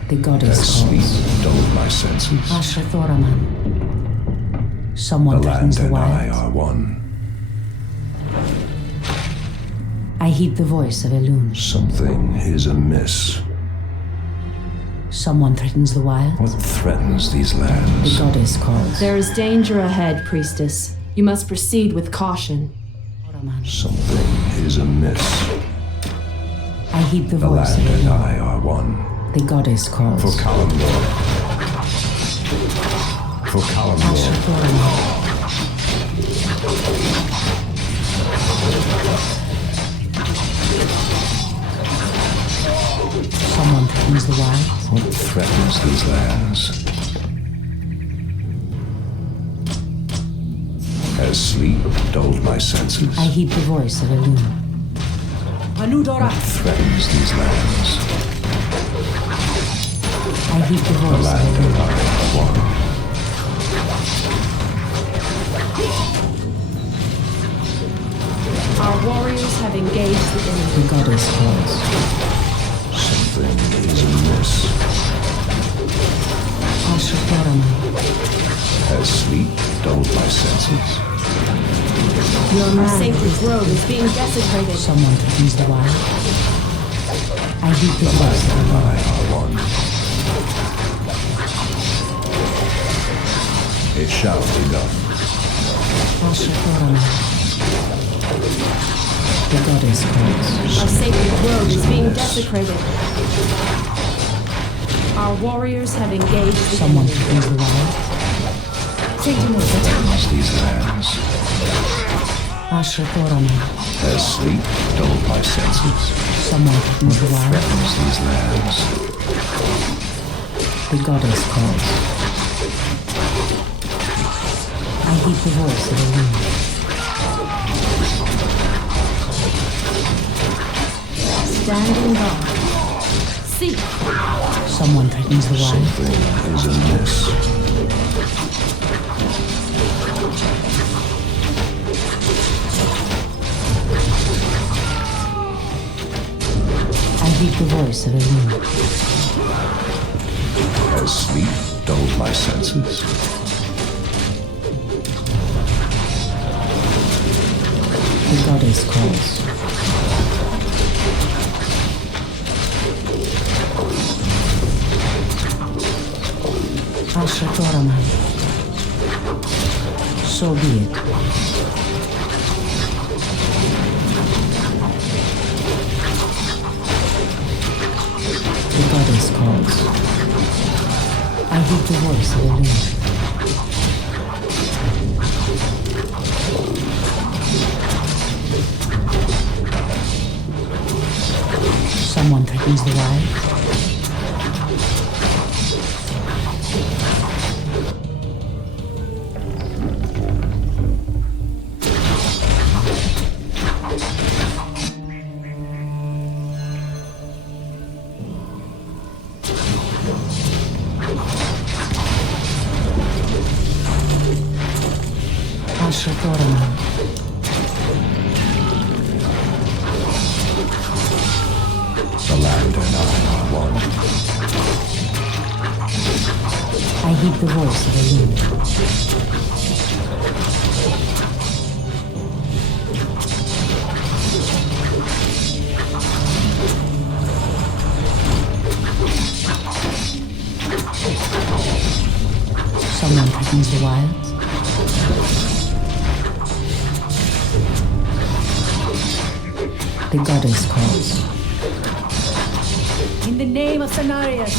The goddess Has calls. sleep dulled my senses? Ashrathoraman. Someone The threatens land the and I wilds. are one. I heed the voice of Elune. Something is amiss. Someone threatens the wild. What threatens these The lands? goddess calls. There is danger ahead, priestess. You must proceed with caution. Something is amiss. I heed the The voice land of and Elune. I are one. The goddess calls. For Kalimdor. For Kalimdor. Ashrathoraman. Someone threatens the wild. What threatens these lands? Has sleep dulled my senses? I heed the voice of Elune. What threatens these lands? I heed the The voice of land and Elune. I are one. Our warriors have engaged the enemy. The goddess calls. Something is amiss. Ashrathoraman. Has sleep dulled my senses? Your Our man. sacred grove is being desecrated. Someone threatens the wild. I heed the voice of And Elune. I are one. It shall be done. Ashrathoraman. The goddess calls. Our sacred grove is being desecrated. Our warriors have engaged the Someone enemy. threatens the wild. Threatens these lands? Ashrathoraman. Has sleep dulled my senses? Someone threatens the wild. Threatens these lands? The goddess calls. I heed the voice of Elune. Standing guard. Seek. Someone threatens the wild. Something is amiss. I heed the voice of Elune. Has sleep dulled my senses? The goddess calls. Ashrathoraman. So be it. The goddess calls. I heed the voice of Elune. Someone threatens the wild. Ashrathoraman. The land and I are one. I heed the voice of Elune. Someone threatens the wilds. The goddess calls. In the name of Cenarius.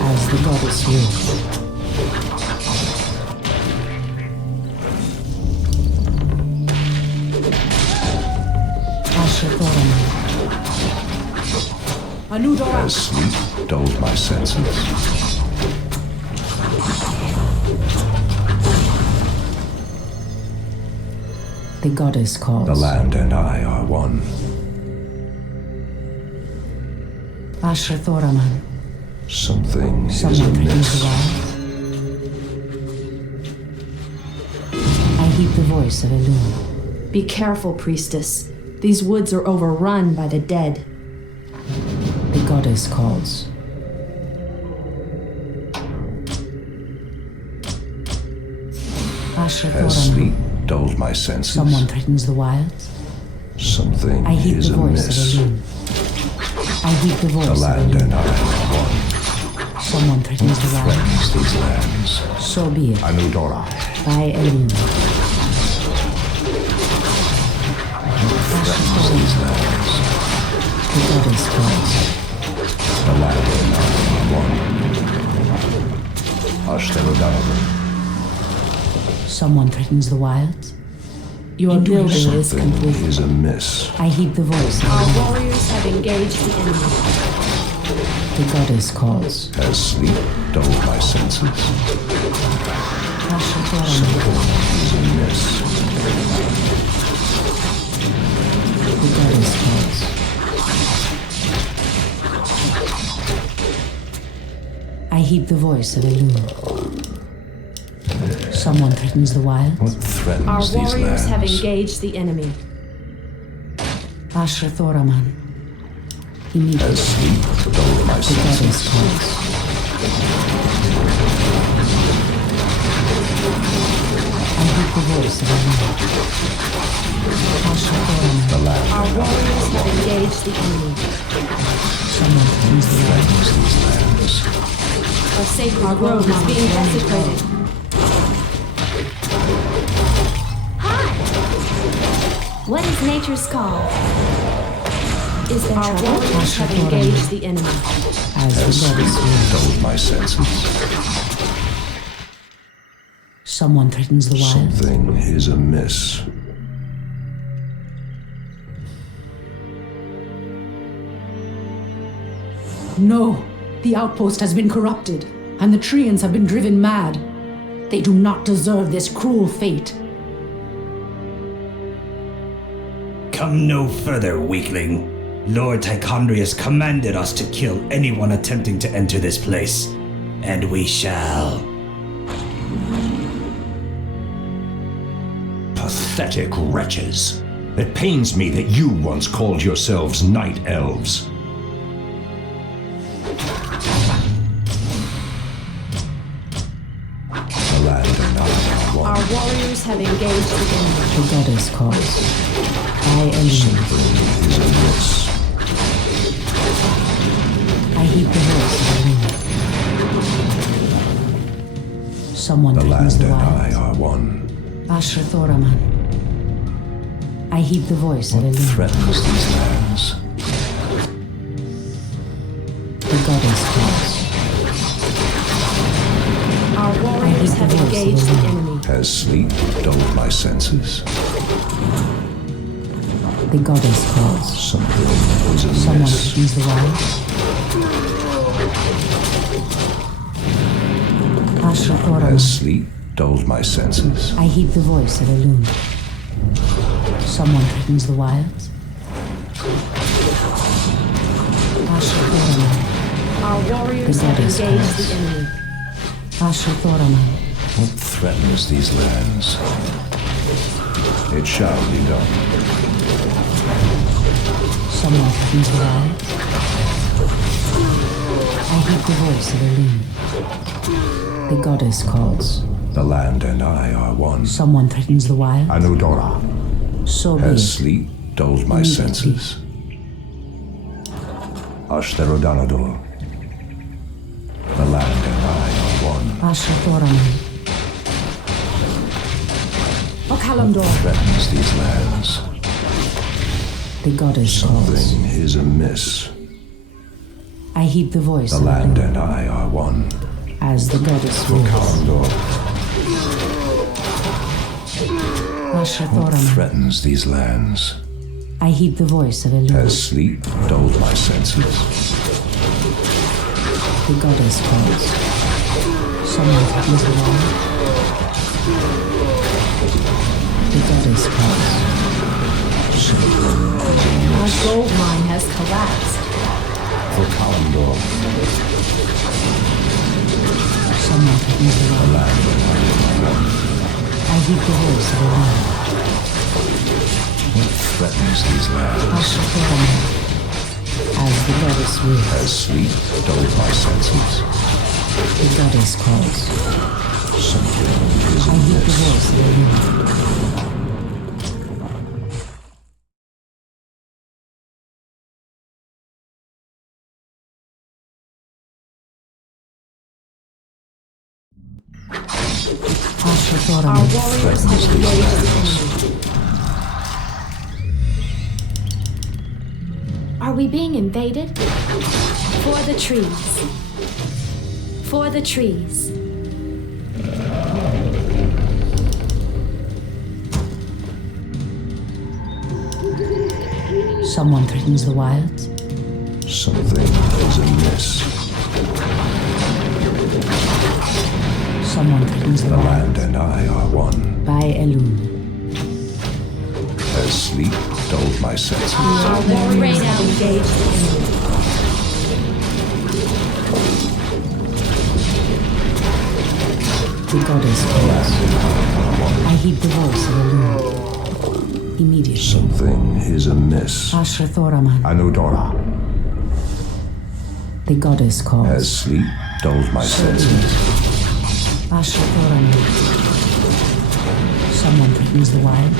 As the goddess wills. Anudora. As sleep dulled my senses. The goddess calls. The land and I are one. Ashrathoraman. Something is Someone threatens the amiss. wild. I heed the voice of Elune. Be careful, priestess. These woods are overrun by the dead. The goddess calls. As Ashrathoraman. sleep dulled my senses. Someone threatens the wilds. Something I heed is the voice amiss. of Elune. I heed the voice The of land Elune. and I are one. Someone threatens the wilds. Threatens these lands. So be it. Anudora. By Elune. Threatens these lands. The goddess calls. The land and I are one. Ashtelodanavan. Someone threatens the wilds. Your building is Something complete. is amiss. I heed the voice of Our Elune. warriors have engaged the enemy. The goddess calls. As sleep dulled my senses. Ashrathoraman. Something is amiss. The goddess calls. I heed the voice of Elune. Someone threatens the wild. What threatens Our these warriors have lands? engaged the enemy. Ashrathoraman. As Immediately. sleep dulled my The goddess senses. calls. I heed the voice of Elune. Ashrathoraman. The land Our and I warriors have engaged the enemy. Someone threatens the wild. threatens these lands. Our sacred grove is being desecrated. Hi! What is nature's call? Is there trouble? Our warriors have engaged the enemy. As the As sleep goddess wills. dulled my senses. Someone threatens the wild. Something is amiss. No! The outpost has been corrupted, and the Treants have been driven mad. They do not deserve this cruel fate. Come no further, weakling. Lord Tichondrius commanded us to kill anyone attempting to enter this place, and we shall. Pathetic wretches. It pains me that you once called yourselves night elves. The land and I are one. Our warriors have engaged the enemy. The goddess calls. I Elune. Something is amiss. I heed the voice of Elune. Someone The threatens land the and I wild. are one. Ashrathoraman. I heed the voice of What Elune. threatens these lands? The goddess calls. Our warriors have engaged the enemy. Has sleep dulled my senses? The goddess calls. Something is Someone amiss. threatens the wild. Ashrathoraman. Has sleep dulled my senses? I heed the voice of Elune. Someone threatens the wilds. Ashrathoraman. Our warriors The have goddess engaged calls. the enemy. Ashrathoraman. What threatens these lands? It shall be done. Someone threatens the wilds. I heed the voice of Elune. The goddess calls. The land and I are one. Someone threatens the wild. Anudora. So be Has it. sleep dulled my senses? Ashtherodanador. The land and I are one. Ashatoraman. Okalamdor. Threatens these lands. The goddess calls. Something is amiss. I heed the voice The of land Elune. and I are one. As the goddess wills. Kalandor. What Ashatoraman. threatens these lands? I heed the voice of Elune. Has sleep dulled my senses? The goddess calls. Someone threatens the wild. The goddess calls. Our gold mine has collapsed. For Kalandor. Someone threatens the The wild. land and I are one. I heed the voice of Elune. What threatens these lands? Ashatoraman. As the goddess wills. Has sleep dulled my senses? The goddess calls. Something is I heed the amiss. voice of Elune. Our Ashatoraman. warriors have engaged the enemy. Are we being invaded? For the trees. For the trees. Someone threatens the wilds. Something is amiss. Someone threatens the The wilds. land and I are one. By Elune. Has sleep dulled my senses? Our warriors have engaged the enemy. The goddess calls. I heed the voice of Elune. Immediately. Something is amiss. Ashrathoraman. Anudora. The goddess calls. Has sleep dulled my senses? Ashrathoraman. Someone threatens the wild.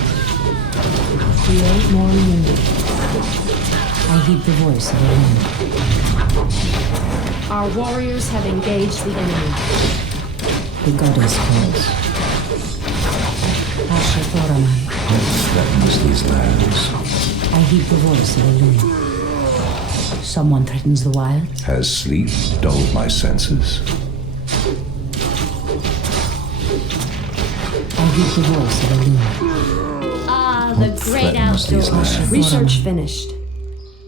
Create more wounded. I heed the voice of Elune. Our warriors have engaged the enemy. The goddess calls. Ashrathoraman. What threatens these lands? I heed the voice of Elune. Someone threatens the wild. Has sleep dulled my senses? I heed the voice of Elune. Ah, the great threatens these outdoors. lands? Research finished.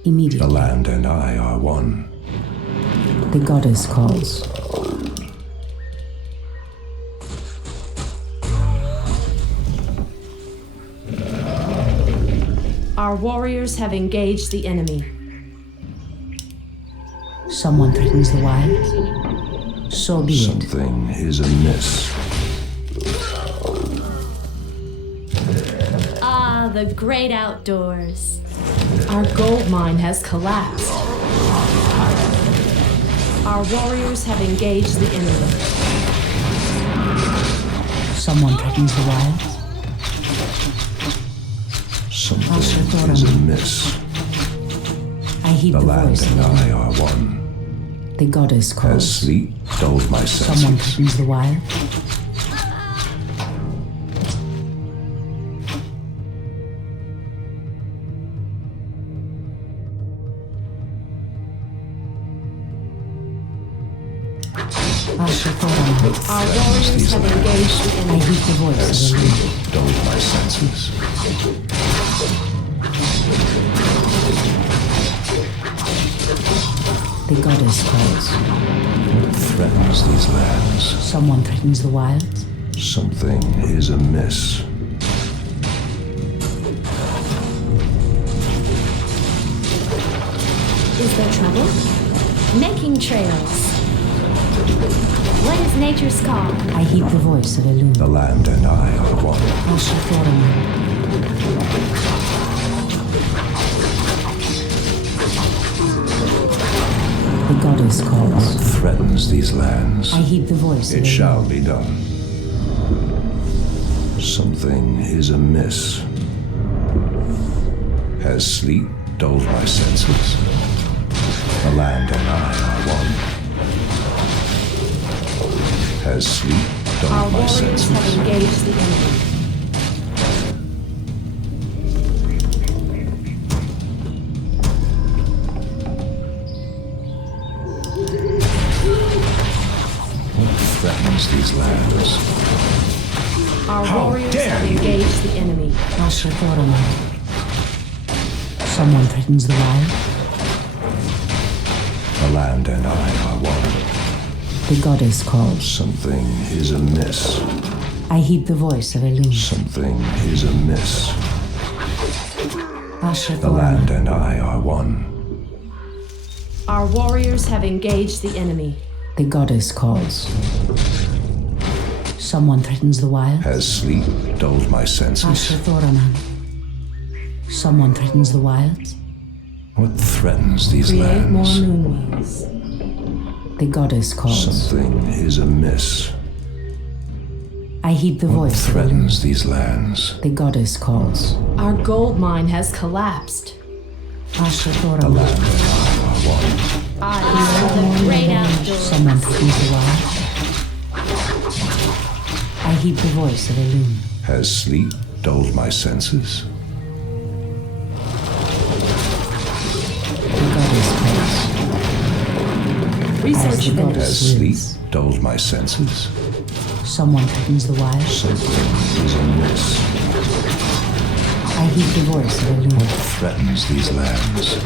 The Immediately. land and I are one. The goddess calls. Our warriors have engaged the enemy. Someone threatens the wild. So be it. Something is amiss. Ah, the great outdoors. Our gold mine has collapsed. Our warriors have engaged the enemy. Someone threatens the wild. Something is amiss. I heed The the land voice of and I Elune. are one. The goddess Has calls. sleep dulled my Someone senses? threatens the wild. Ashrathoraman. Our warriors have engaged the I enemy. heed the voice Has of Elune. sleep dulled my senses? The goddess calls. What threatens these lands? Someone threatens the wild. Something is amiss. Is there trouble? Making trails. What is nature's call? I heed the voice of Elune. The land and I are one. Ashrathoraman. The goddess goddess calls. Threatens these lands. I heed the voice of It the shall Lord. be done. Something is amiss. Has sleep dulled my senses? The land and I are one. Has sleep Our dulled my warriors senses? have engaged the enemy. What threatens these lands? Our How warriors dare have you! engaged the enemy. Asher Thoraman. Someone threatens the wild. The land and I are one. The goddess calls. Something is amiss. I heed the voice of Elune. Something is amiss. Asher The land Thoraman. and I are one. Our warriors have engaged the enemy. The goddess calls. Someone threatens the wild. Has sleep dulled my senses? Asher Thoraman. Someone threatens the wilds. What threatens these Create more lands? moon wheels. The goddess calls. Something is amiss. I heed the What voice of threatens Elune. these lands? The goddess calls. Our gold mine has collapsed. Asher The Thoraman. land and I are one. I am the great outdoors. Someone threatens the wild. I heed the voice of Elune. Has sleep dulled my senses? The goddess calls. Research As the finished. goddess Has sleep wills. dulled my senses? Someone threatens the wild. Something is amiss. I heed the voice of Elune. What threatens these lands?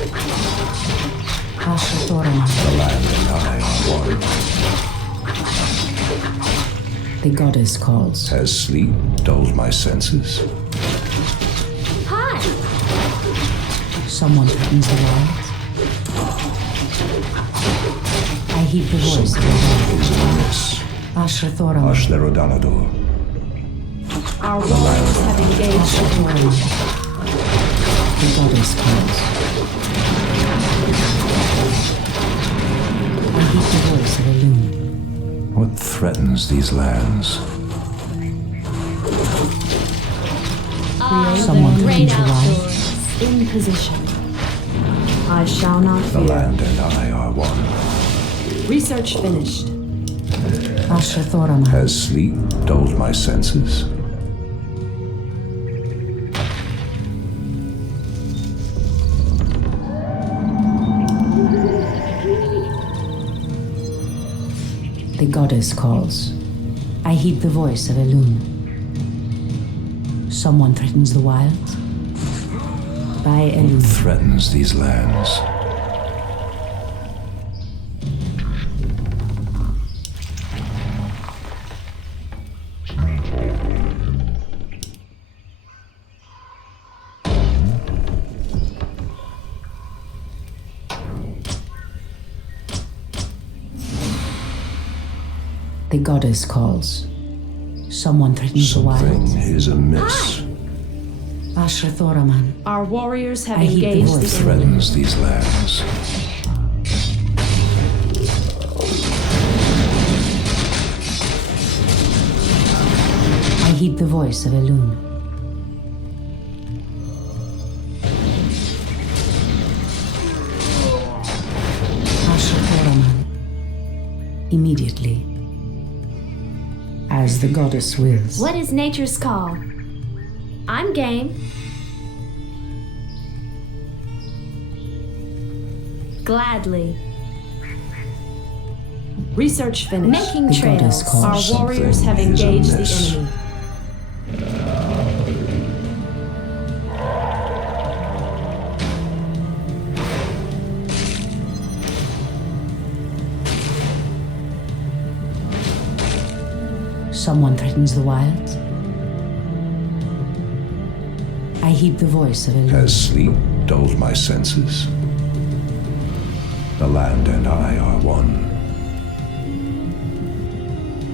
Asher Thoraman. The land and I are one. The goddess calls. Has sleep dulled my senses? Hi. Someone threatens the wild. I heed the voice of Elune. Something is amiss. Asher Thoraman. Ashlerodanador. Our warriors have engaged Asher the enemy. Thoraman. The goddess calls. I heed the voice of Elune. What threatens these lands? Someone The great threatens the wild. outdoors. In position. I shall not The fear. land and I are one. Research finished. Asher Thoraman. Has sleep dulled my senses? The goddess calls. I heed the voice of Elune. Someone threatens the wilds. By Elune. Threatens these lands? The goddess calls. Someone threatens the Something wilds. is amiss. Asher Thoraman. Our warriors have I heed the engaged voice. the enemy. Threatens these lands. I heed the voice of Elune. Asher Thoraman. Immediately. As the goddess wills. What is nature's call? I'm game. Gladly. Research finished. Making The goddess trails. calls. Our warriors have Something is engaged the amiss. enemy. Someone threatens the wilds. I heed the voice of Elune. Has sleep dulled my senses? The land and I are one.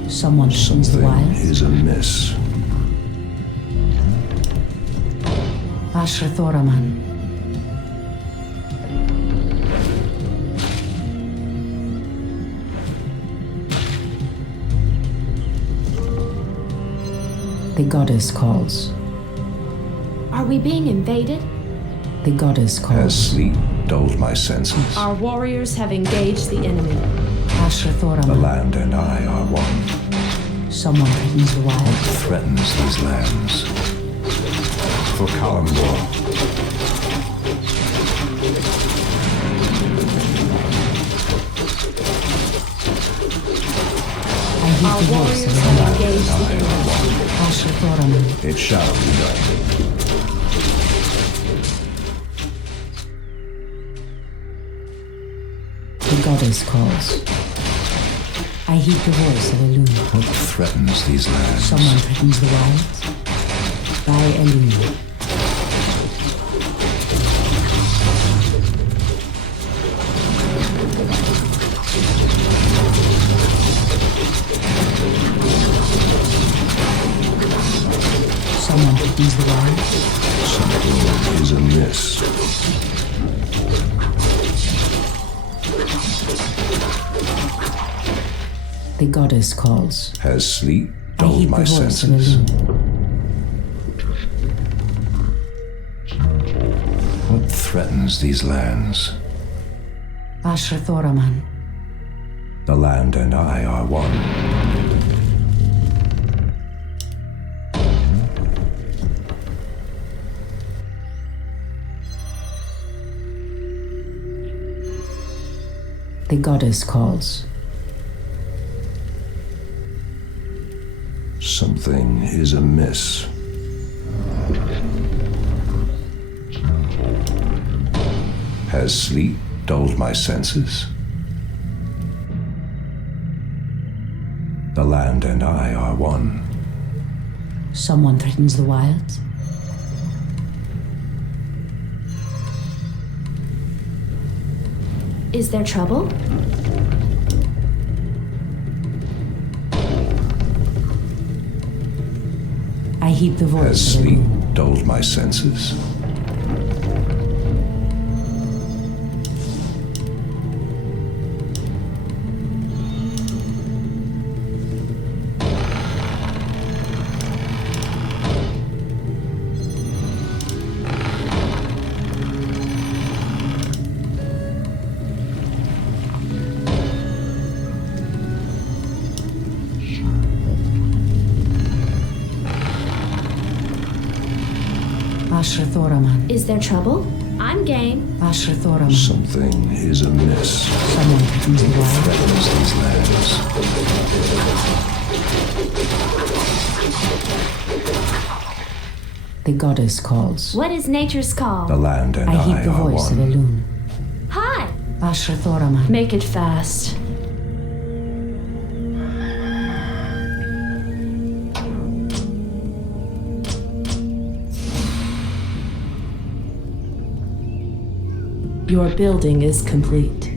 Someone threatens the Something wilds. is amiss. Asher Thoraman. The goddess calls. Are we being invaded? The goddess Has calls. sleep dulled my senses? Our warriors have engaged the enemy. Ashra The Thoraman. land and I are one. Someone threatens the wild. Threatens these lands. For Kalimdor. I hear Our the voice warriors of the have wild. engaged the enemy. Ashra Thoraman. It shall be done. The goddess calls. I heed the voice of Elune. What threatens these lands? Someone threatens the wilds. By Elune. Someone threatens the wilds. Something is amiss. The goddess calls. Has sleep I dulled heed the my voice of senses? Elune. What threatens these lands? Ashra Thoraman. The land and I are one. The goddess calls. Something is amiss. Has sleep dulled my senses? The land and I are one. Someone threatens the wilds. Is there trouble? I heed the Has voice of sleep Elune. dulled my senses? Ashra Thoraman. Is there trouble? I'm game. Ashra Thoraman. Something is amiss. Someone threatens the wild. Threatens these lands. The goddess calls. What is nature's call? The land and I heed the are voice of one. Elune. Hi! Ashra Thoraman. Make it fast. Your building is complete.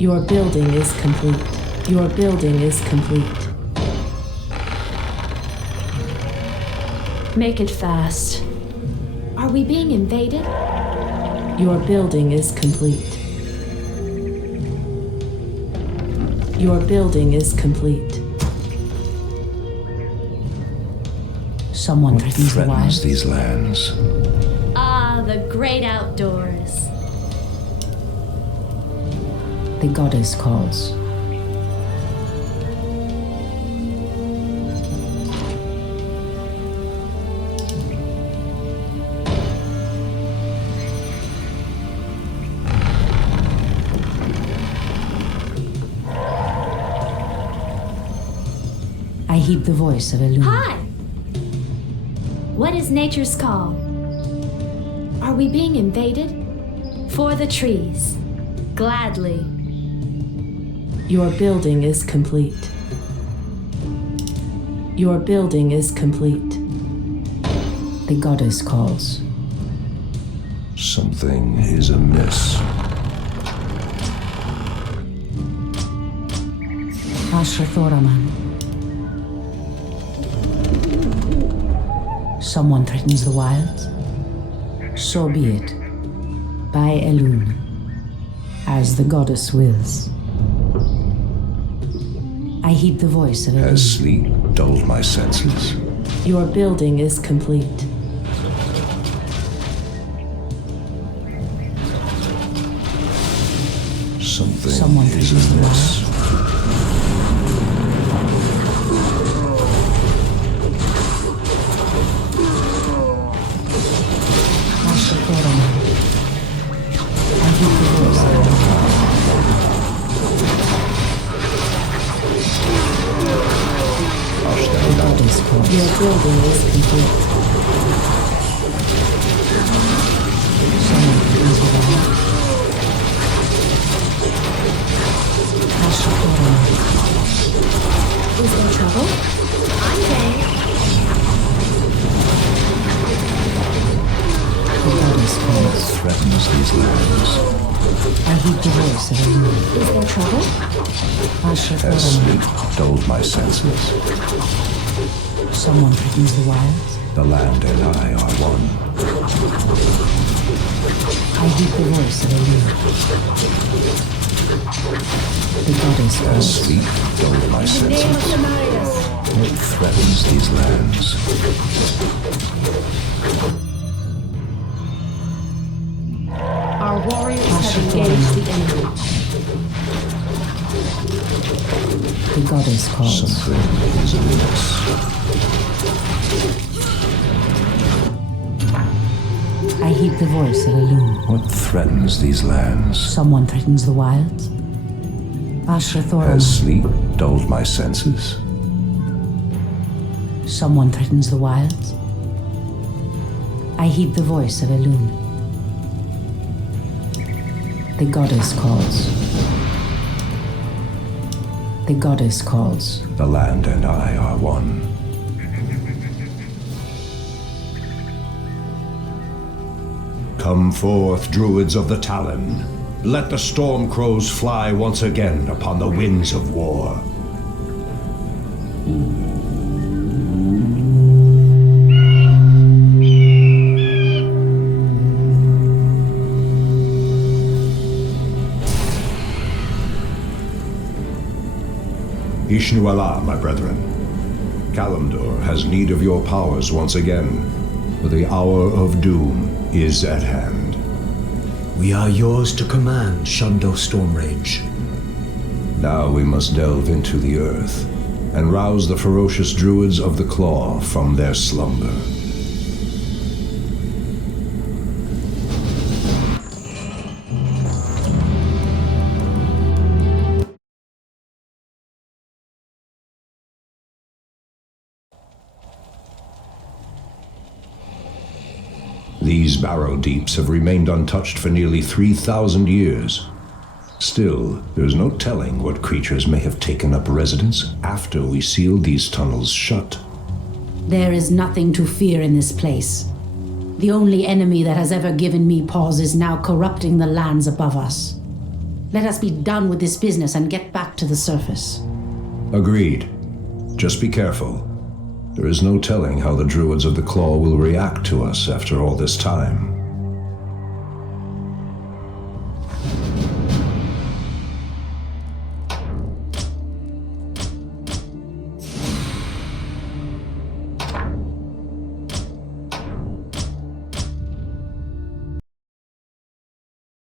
Your building is complete. Your building is complete. Make it fast. Are we being invaded? Your building is complete. Your building is complete. Someone threatens the Threatens wilds. these lands. Ah, the great outdoors. The goddess calls. I heed the voice of Elune. Hi! What is nature's call? Are we being invaded? For the trees. Gladly. Your building is complete. Your building is complete. The goddess calls. Something is amiss. Ashra Thoraman. Someone threatens the wilds? So be it. By Elune. As the goddess wills. I heed the voice of it. Has sleep dulled my senses? Your building is complete. Someone is amiss. Your building is complete. Is there trouble? I'm there. Threatens these lands. I heed the voice of it. Is there trouble? Has sleep dulled my senses? Someone threatens the wilds. The land and I are one. I heed the voice of Elune. The goddess Has calls. sleep dulled my senses? What threatens these lands? Our warriors have engaged the enemy. The goddess calls. Something is amiss. I heed the voice of Elune. What threatens these lands? Someone threatens the wilds. Ashrathorum. Has sleep dulled my senses? Someone threatens the wilds. I heed the voice of Elune. The goddess calls. The goddess calls. The land and I are one. Come forth, druids of the Talon. Let the storm crows fly once again upon the winds of war. Ishnu'Allah, my brethren. Kalimdor has need of your powers once again, for the hour of doom is at hand. We are yours to command, Shundo Stormrage. Now we must delve into the earth and rouse the ferocious druids of the Claw from their slumber. These barrow deeps have remained untouched for nearly 3,000 years. Still, there's no telling what creatures may have taken up residence after we sealed these tunnels shut. There is nothing to fear in this place. The only enemy that has ever given me pause is now corrupting the lands above us. Let us be done with this business and get back to the surface. Agreed. Just be careful. There is no telling how the druids of the Claw will react to us after all this time.